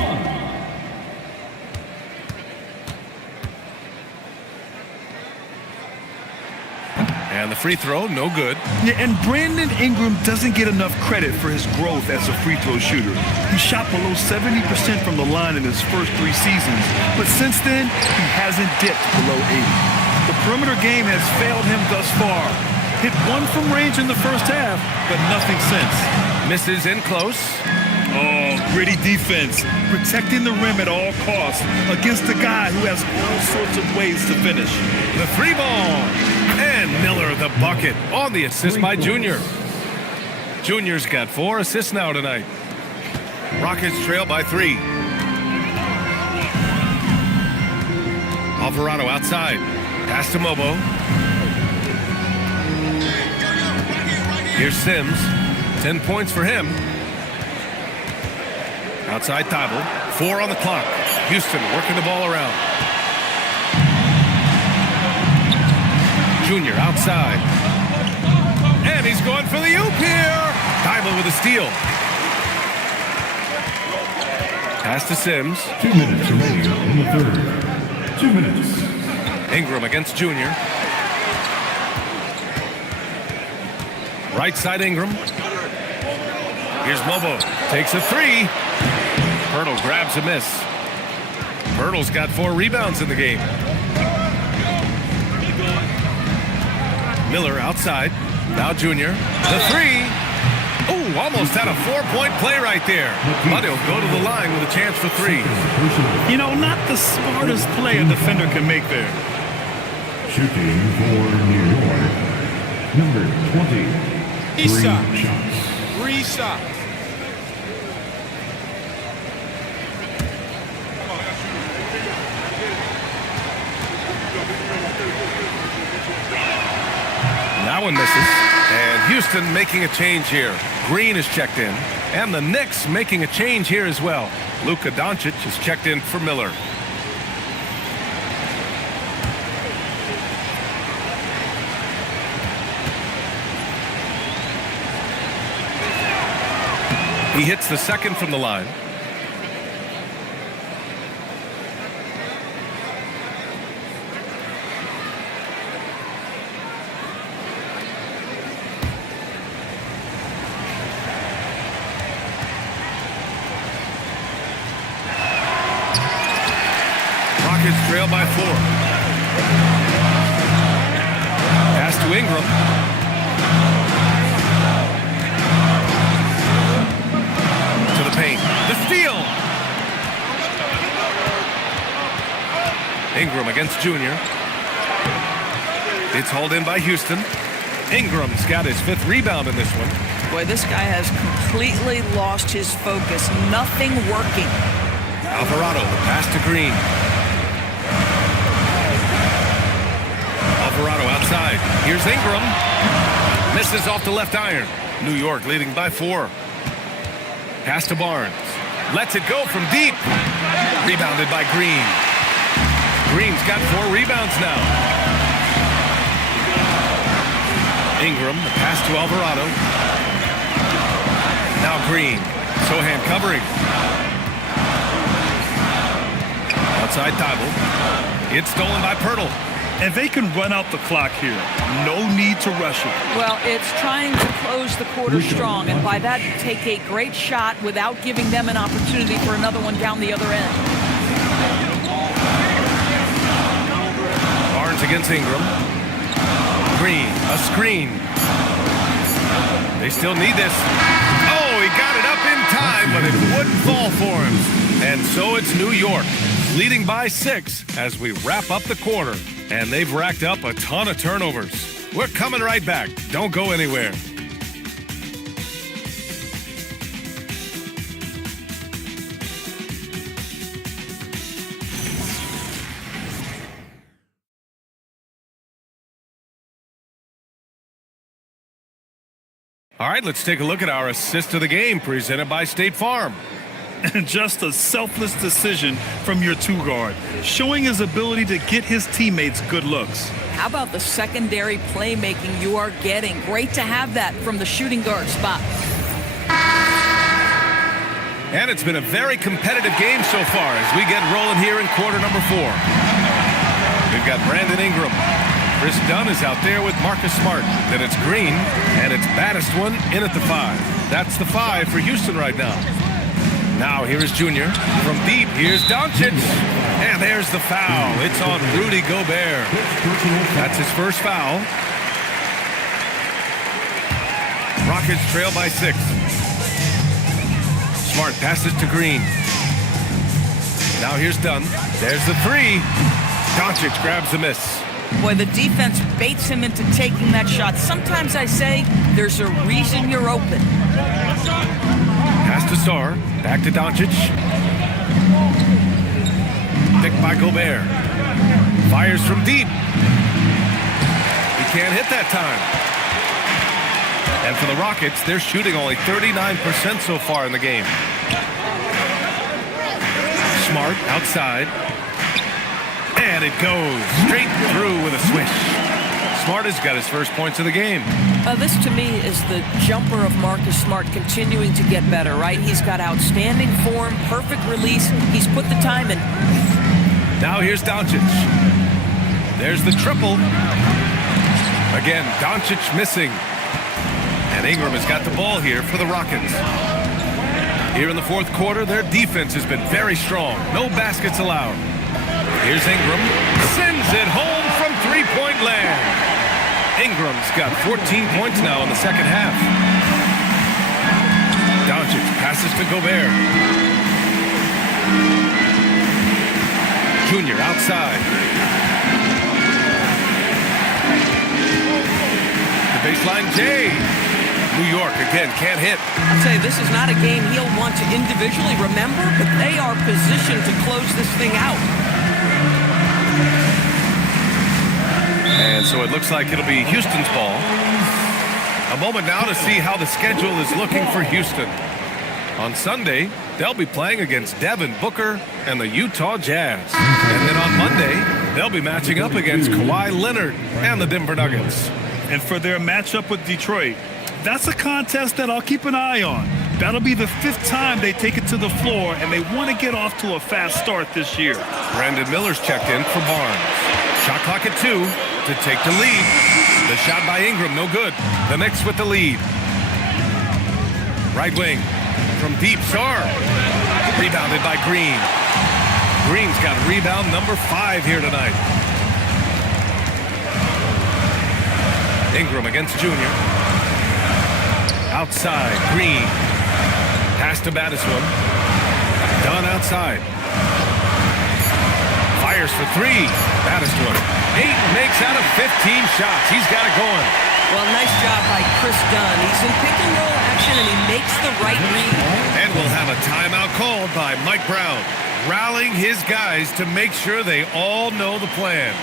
And the free throw, no good. Yeah, and Brandon Ingram doesn't get enough credit for his growth as a free throw shooter. He shot below 70% from the line in his first 3 seasons, but since then, he hasn't dipped below 80. The perimeter game has failed him thus far. Hit 1 from range in the first half, but nothing since. Misses in close. Oh, gritty defense, protecting the rim at all costs against a guy who has all sorts of ways to finish. The 3 ball. And Miller the bucket on the assist by Junior. Junior's got 4 assists now tonight. Rockets trail by 3. Alvarado outside. Pass to Mobo. Here's Sims. 10 points for him. Outside Thibault. 4 on the clock. Houston working the ball around. Junior outside. And he's going for the oop here. Thibault with a steal. Pass to Sims. 2 minutes remaining in the third. 2 minutes. Ingram against Junior. Right side Ingram. Here's Mobo. Takes a three. Pirtle grabs a miss. Pirtle's got 4 rebounds in the game. Miller outside. Now Junior. The three. Oh, almost had a 4-point play right there. But he'll go to the line with a chance for 3. You know, not the smartest play a defender can make there. Shooting for New York, number 20. 3 shots. 3 shots. That one misses. And Houston making a change here. Green is checked in. And the Knicks making a change here as well. Luka Doncic is checked in for Miller. He hits the second from the line. Rockets trail by 4. Pass to Ingram. To the paint. The steal. Ingram against Junior. It's hauled in by Houston. Ingram's got his 5th rebound in this one. Boy, this guy has completely lost his focus. Nothing working. Alvarado, the pass to Green. Alvarado outside. Here's Ingram. Misses off the left iron. New York leading by 4. Pass to Barnes. Lets it go from deep. Rebounded by Green. Green's got 4 rebounds now. Ingram, the pass to Alvarado. Now Green. Sohan covering. Outside Thibault. It's stolen by Pirtle. And they can run out the clock here. No need to rush it. Well, it's trying to close the quarter strong, and by that, take a great shot without giving them an opportunity for another one down the other end. Barnes against Ingram. Green, a screen. They still need this. Oh, he got it up in time, but it wouldn't fall for him. And so it's New York, leading by 6 as we wrap up the quarter. And they've racked up a ton of turnovers. We're coming right back. Don't go anywhere. All right, let's take a look at our assist of the game presented by State Farm. Just a selfless decision from your 2 guard, showing his ability to get his teammates good looks. How about the secondary playmaking you are getting? Great to have that from the shooting guard spot. And it's been a very competitive game so far as we get rolling here in quarter number 4. We've got Brandon Ingram. Chris Dunn is out there with Marcus Smart. Then it's Green, and it's baddest one in at the 5. That's the 5 for Houston right now. Now here is Junior. From deep, here's Doncic. And there's the foul. It's on Rudy Gobert. That's his first foul. Rockets trail by 6. Smart passes to Green. Now here's Dunn. There's the 3. Doncic grabs the miss. Boy, the defense baits him into taking that shot. Sometimes I say there's a reason you're open. Pass to Sarr. Back to Doncic. Picked by Gobert. Fires from deep. He can't hit that time. And for the Rockets, they're shooting only 39% so far in the game. Smart outside. And it goes straight through with a swish. Smart has got his first points of the game. This, to me, is the jumper of Marcus Smart continuing to get better, right? He's got outstanding form, perfect release. He's put the time in. Now here's Doncic. There's the triple. Again, Doncic missing. And Ingram has got the ball here for the Rockets. Here in the fourth quarter, their defense has been very strong. No baskets allowed. Here's Ingram. Sends it home from three-point land. Ingram's got 14 points now in the second half. Doncic passes to Gobert. Junior outside. The baseline, Jay. New York, again, can't hit. I'll say this is not a game he'll want to individually remember, but they are positioned to close this thing out. And so it looks like it'll be Houston's ball. A moment now to see how the schedule is looking for Houston. On Sunday, they'll be playing against Devin Booker and the Utah Jazz. And then on Monday, they'll be matching up against Kawhi Leonard and the Denver Nuggets. And for their matchup with Detroit, that's a contest that I'll keep an eye on. That'll be the 5th time they take it to the floor, and they want to get off to a fast start this year. Brandon Miller's checked in for Barnes. Shot clock at 2 to take the lead. The shot by Ingram, no good. The Knicks with the lead. Right wing from deep, Sarr. Rebounded by Green. Green's got rebound number 5 here tonight. Ingram against Junior. Outside, Green. Pass to Battiswood. Dunn outside. Fires for 3. Battiswood. 8 makes out of 15 shots. He's got it going. Well, nice job by Chris Dunn. He's in pick and roll action, and he makes the right read. And we'll have a timeout called by Mike Brown, rallying his guys to make sure they all know the plan.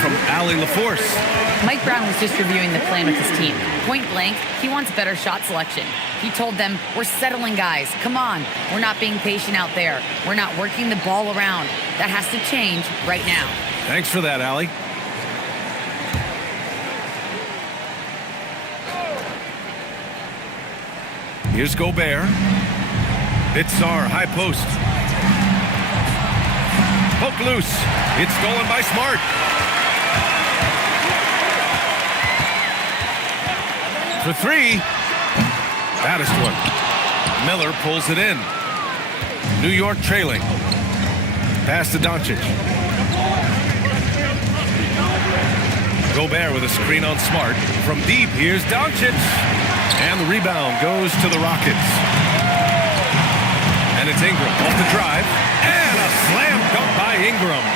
From Allie LaForce. Mike Brown was just reviewing the plan with his team. Point blank, he wants better shot selection. He told them, we're settling, guys. Come on. We're not being patient out there. We're not working the ball around. That has to change right now. Thanks for that, Allie. Here's Gobert. It's Sarr, high post. Poke loose. It's stolen by Smart. For 3. Battiswood. Miller pulls it in. New York trailing. Pass to Doncic. Gobert with a screen on Smart. From deep, here's Doncic. And the rebound goes to the Rockets. And it's Ingram off the drive. And a slam dunk by Ingram.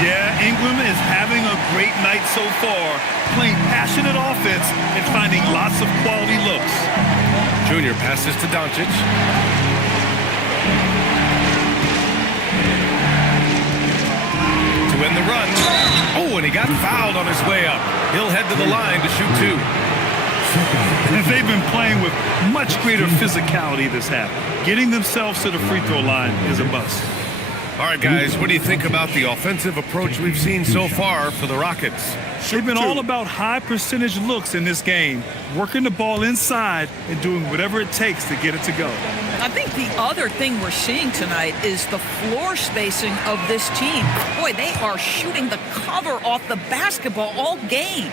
Yeah, Ingram is having a great night so far, playing passionate offense and finding lots of quality looks. Junior passes to Doncic. To end the run. Oh, and he got fouled on his way up. He'll head to the line to shoot 2. And they've been playing with much greater physicality this half. Getting themselves to the free throw line is a must. All right, guys, what do you think about the offensive approach we've seen so far for the Rockets? They've been all about high percentage looks in this game, working the ball inside and doing whatever it takes to get it to go. I think the other thing we're seeing tonight is the floor spacing of this team. Boy, they are shooting the cover off the basketball all game.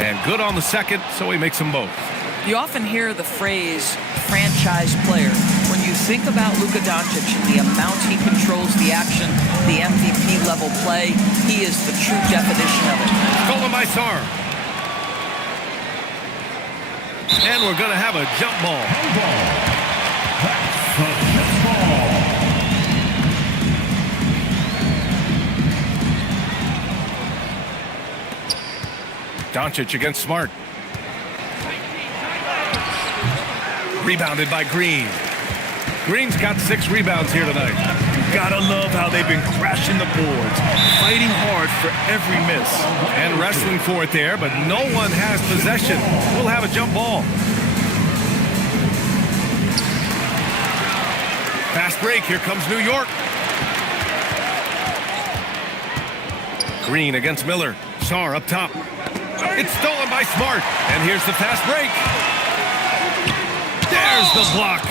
And good on the second, so he makes them both. You often hear the phrase franchise player. When you think about Luka Doncic and the amount he controls the action, the MVP level play, he is the true definition of it. Stolen by Sar. And we're going to have a jump ball. Doncic against Smart. Rebounded by Green. Green's got 6 rebounds here tonight. Gotta love how they've been crashing the boards, fighting hard for every miss. And wrestling for it there, but no one has possession. We'll have a jump ball. Fast break, here comes New York. Green against Miller. Sar up top. It's stolen by Smart. And here's the fast break. There's the block.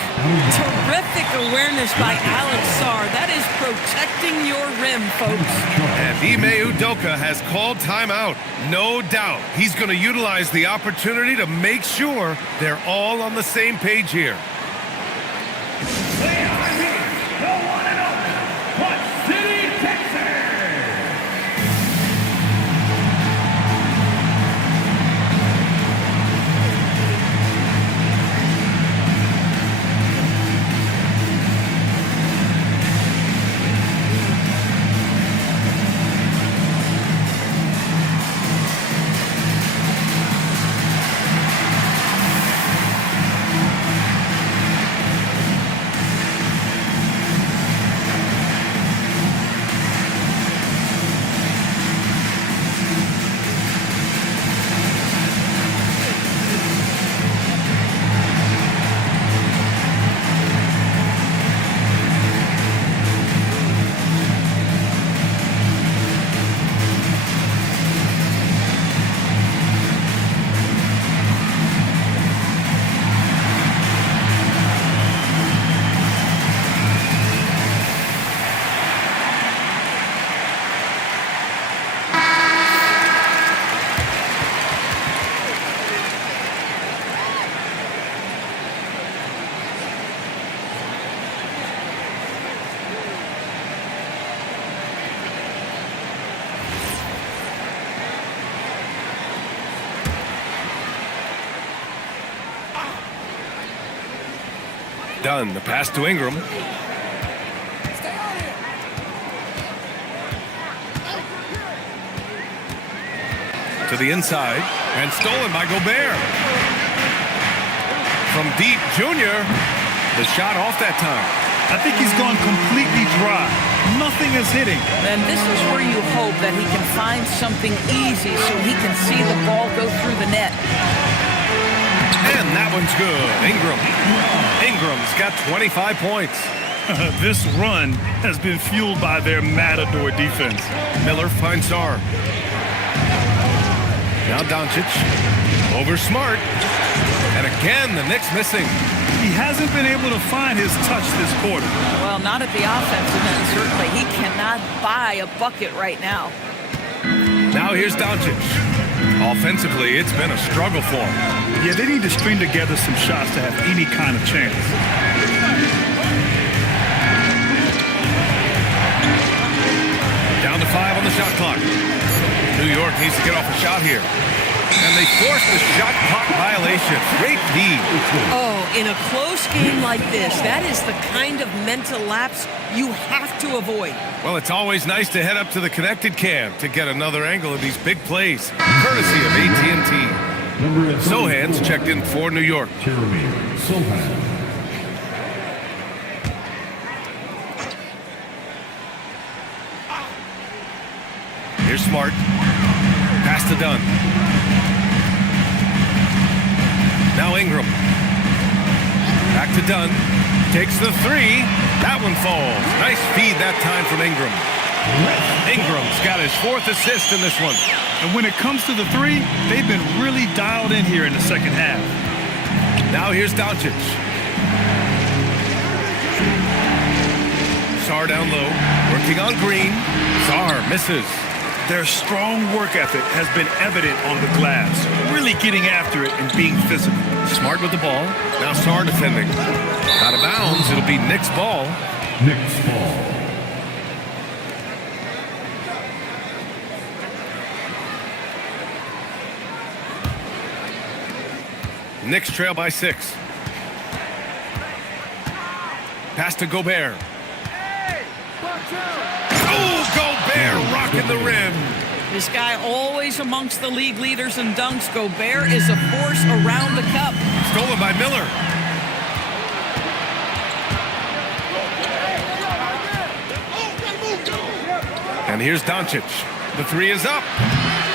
Terrific awareness by Alex Sar. That is protecting your rim, folks. And Ime Udoka has called timeout. No doubt he's going to utilize the opportunity to make sure they're all on the same page here. Dunn, the pass to Ingram. To the inside, and stolen by Gobert. From deep, Junior. The shot off that time. I think he's gone completely dry. Nothing is hitting. And this is where you hope that he can find something easy so he can see the ball go through the net. And that one's good. Ingram's got 25 points. This run has been fueled by their Matador defense. Miller finds Sar. Now Doncic. Over Smart. And again, the Knicks missing. He hasn't been able to find his touch this quarter. Well, not at the offensive end, certainly. He cannot buy a bucket right now. Now here's Doncic. Offensively, it's been a struggle for him. Yeah, they need to string together some shots to have any kind of chance. Down to 5 on the shot clock. New York needs to get off a shot here. And they force the shot clock violation. Great lead. Oh, in a close game like this, that is the kind of mental lapse you have to avoid. Well, it's always nice to head up to the connected cam to get another angle of these big plays, courtesy of AT&T. Sohan's checked in for New York. Jeremy Sohan. Here's Smart. Pass to Dunn. Now Ingram. Back to Dunn. Takes the 3. That one falls. Nice feed that time from Ingram. Ingram's got his 4th assist in this one. And when it comes to the 3, they've been really dialed in here in the second half. Now here's Doncic. Sar down low. Working on Green. Sar misses. Their strong work ethic has been evident on the glass, really getting after it and being physical. Smart with the ball. Now Sarr defending. Out of bounds. It'll be Knicks ball. Knicks ball. Knicks trail by 6. Pass to Gobert. Oh, Gobert rocking the rim. This guy always amongst the league leaders in dunks. Gobert is a force around the cup. Stolen by Miller. And here's Doncic. The three is up.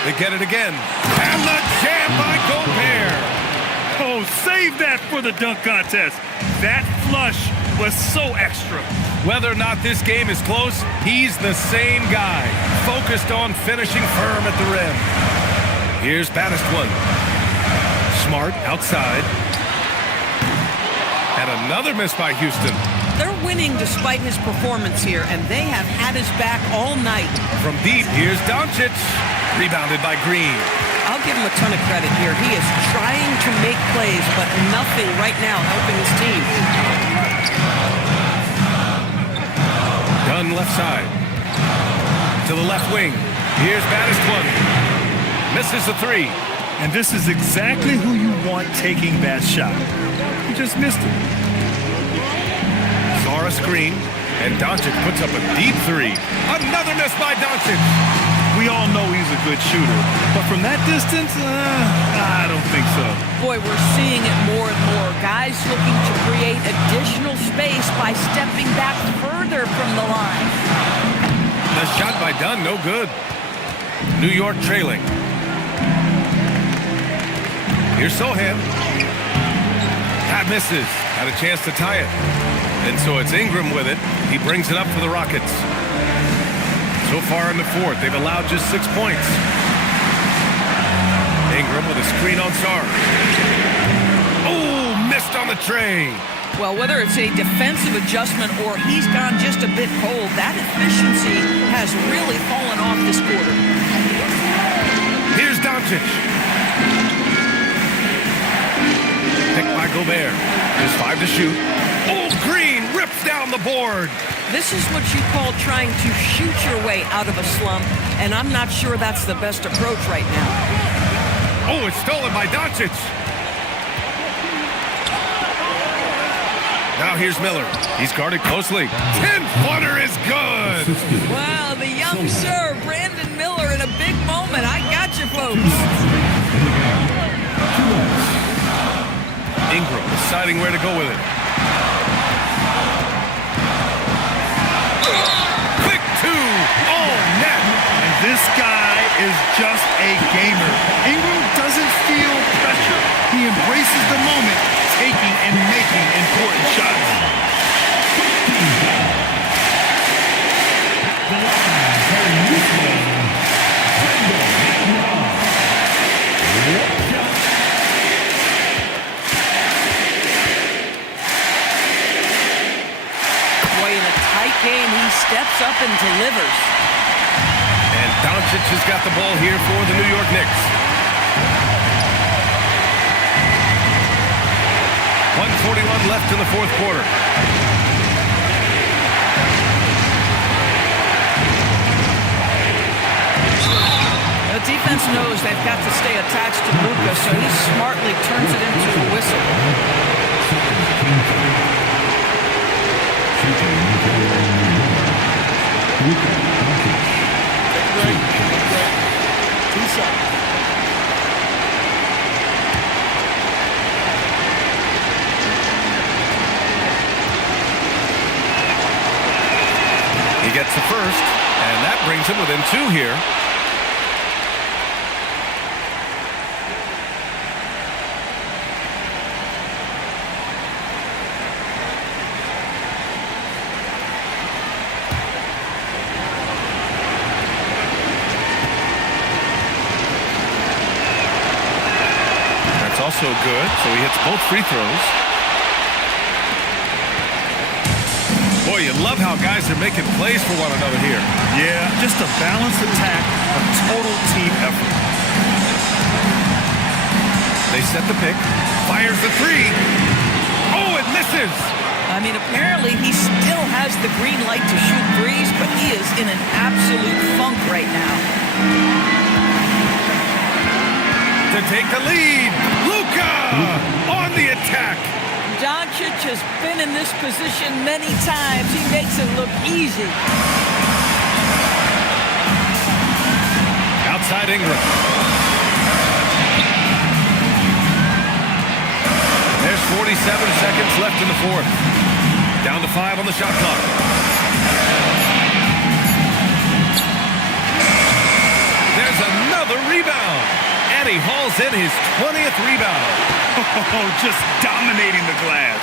They get it again. And the jam by Gobert. Oh, save that for the dunk contest. That flush was so extra. Whether or not this game is close, he's the same guy, focused on finishing firm at the rim. Here's baddest one. Smart outside. And another miss by Houston. They're winning despite his performance here, and they have had his back all night. From deep, here's Doncic. Rebounded by Green. I'll give him a ton of credit here. He is trying to make plays, but nothing right now helping his team. Dunn left side. To the left wing. Here's baddest one. Misses the three. And this is exactly who you want taking that shot. You just missed it. Sarr a screen, and Doncic puts up a deep three. Another miss by Doncic. We all know he's a good shooter, but from that distance, I don't think so. Boy, we're seeing it more and more. Guys looking to create additional space by stepping back further from the line. The shot by Dunn, no good. New York trailing. Here's Sohan. That misses. Had a chance to tie it. And so it's Ingram with it. He brings it up for the Rockets. So far in the fourth, they've allowed just 6 points. Ingram with a screen on Sarr. Oh, missed on the tray. Well, whether it's a defensive adjustment or he's gone just a bit cold, that efficiency has really fallen off this quarter. Here's Doncic. Picked by Gobert. Just 5 to shoot. Oh, Green rips down the board. This is what you call trying to shoot your way out of a slump, and I'm not sure that's the best approach right now. Oh, it's stolen by Doncic. Now here's Miller. He's guarded closely. 10-footer is good. Wow, the young sir, Brandon Miller, in a big moment. I got you, folks. Ingram deciding where to go with it. Quick two. Oh, net. And this guy is just a gamer. Ingram doesn't feel pressure. He embraces the moment, taking and making important shots. Game, he steps up and delivers. And Doncic has got the ball here for the New York Knicks. 1:41 left in the fourth quarter. The defense knows they've got to stay attached to Luka, so he smartly turns it into a whistle. He gets the first, and that brings him within 2 here. Also good, so he hits both free throws. Boy, Boy, you love how guys are making plays for one another here. Yeah, just a balanced attack, a total team effort. They set the pick, fires the three. Oh, it misses. I mean, apparently he still has the green light to shoot threes, but he is in an absolute funk right now. To take the lead, Luka on the attack. Doncic has been in this position many times. He makes it look easy. Outside Ingram. There's 47 seconds left in the fourth. Down to 5 on the shot clock. There's another rebound. And he hauls in his 20th rebound. Oh, just dominating the glass.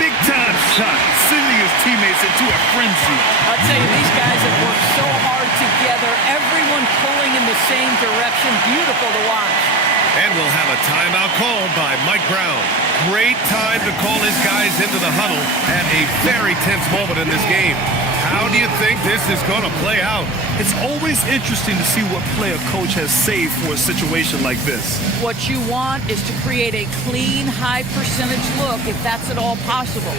Big time shot, sending his teammates into a frenzy. I'll tell you, these guys have worked so hard together. Everyone pulling in the same direction. Beautiful to watch. And we'll have a timeout called by Mike Brown. Great time to call his guys into the huddle at a very tense moment in this game. How do you think this is going to play out? It's always interesting to see what play a coach has saved for a situation like this. What you want is to create a clean, high percentage look, if that's at all possible.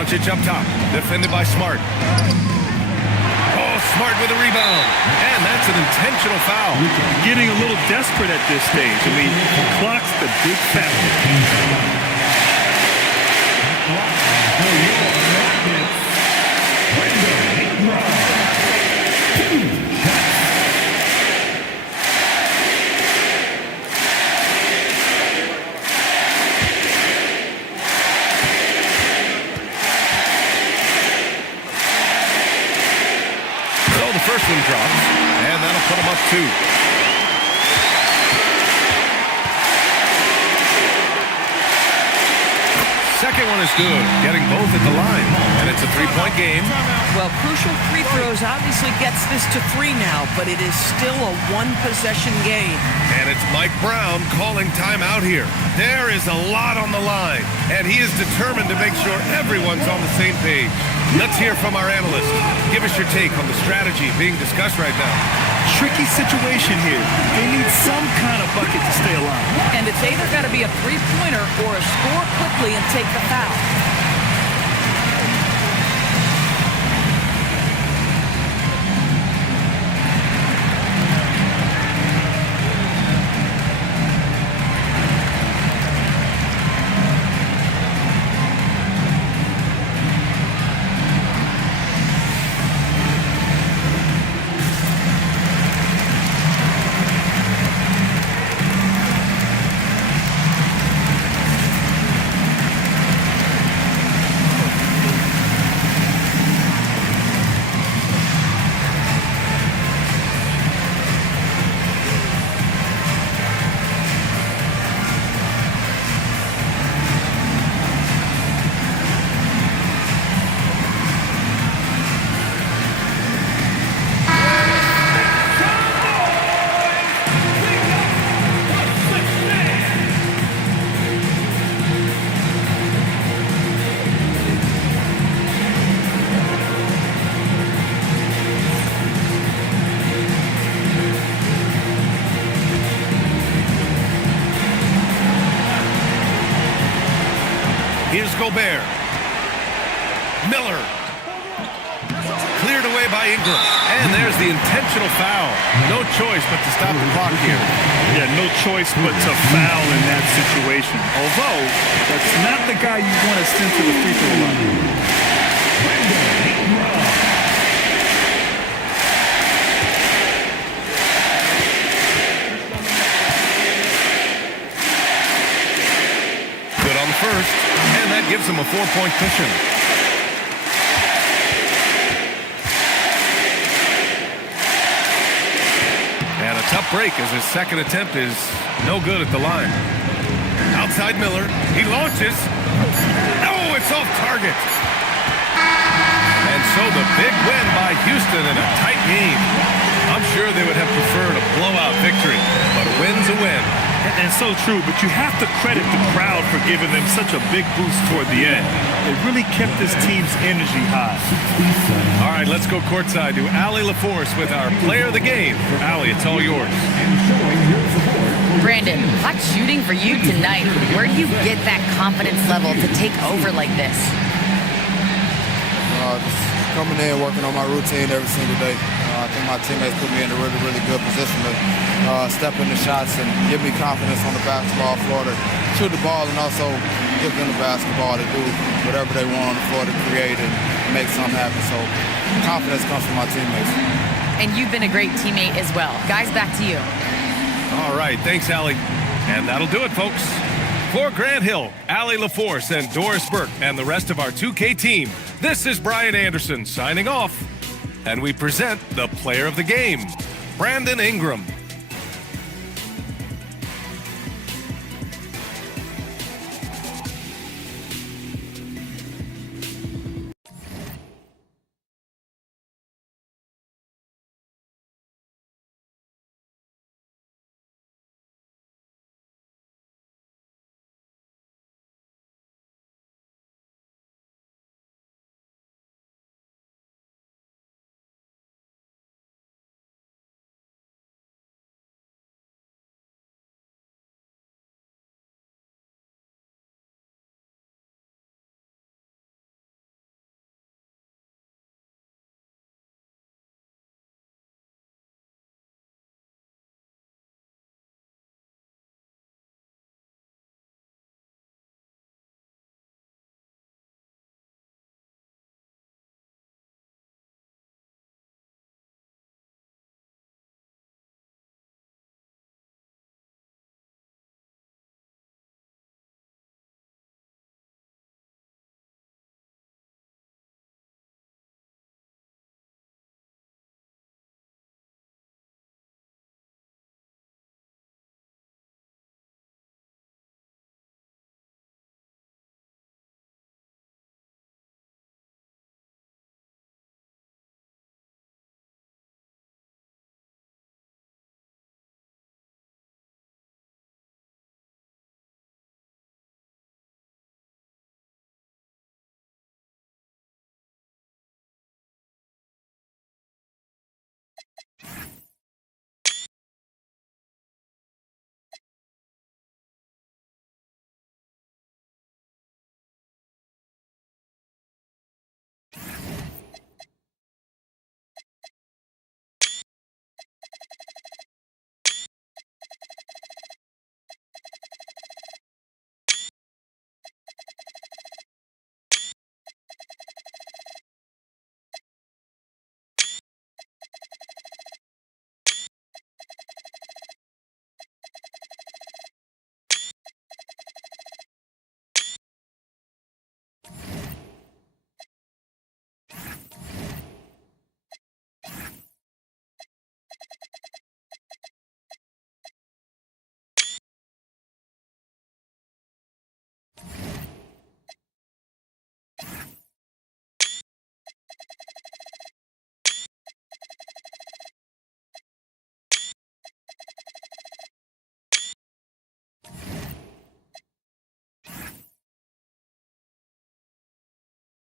Doncic up top, defended by Smart. Oh, Smart with a rebound. And that's an intentional foul. Getting a little desperate at this stage. I mean, the clock's the big factor. First one drops, and that'll put him up 2. Second one is good, getting both at the line, and it's a 3-point game. Well, crucial free throws obviously gets this to 3 now, but it is still a one-possession game. And it's Mike Brown calling timeout here. There is a lot on the line, and he is determined to make sure everyone's on the same page. Let's hear from our analyst. Give us your take on the strategy being discussed right now. Tricky situation here. They need some kind of bucket to stay alive. And it's either got to be a three-pointer or a score quickly and take the foul. Here's Gobert. Miller. Cleared away by Ingram. And there's the intentional foul. No choice but to stop the clock here. Yeah, no choice but to foul in that situation. Although, that's not the guy you want to send to the free throw line. Good on the first, and that gives him a 4-point cushion. And a tough break as his second attempt is no good at the line. Outside Miller, he launches. Oh, it's off target. And so the big win by Houston in a tight game. I'm sure they would have preferred a blowout victory, but a win's a win. And so true, but you have to credit the crowd for giving them such a big boost toward the end. They really kept this team's energy high. All right, let's go courtside to Allie LaForce with our player of the game. Allie, it's all yours. Brandon, hot shooting for you tonight. Where do you get that confidence level to take over like this? Just coming in, working on my routine every single day. I think my teammates put me in a really, really good position to step in the shots and give me confidence on the basketball floor to shoot the ball and also give them the basketball to do whatever they want on the floor to create and make something happen. So confidence comes from my teammates. And you've been a great teammate as well. Guys, back to you. All right, thanks, Allie. And that'll do it, folks. For Grant Hill, Allie LaForce, and Doris Burke, and the rest of our 2K team, this is Brian Anderson signing off. And we present the player of the game, Brandon Ingram.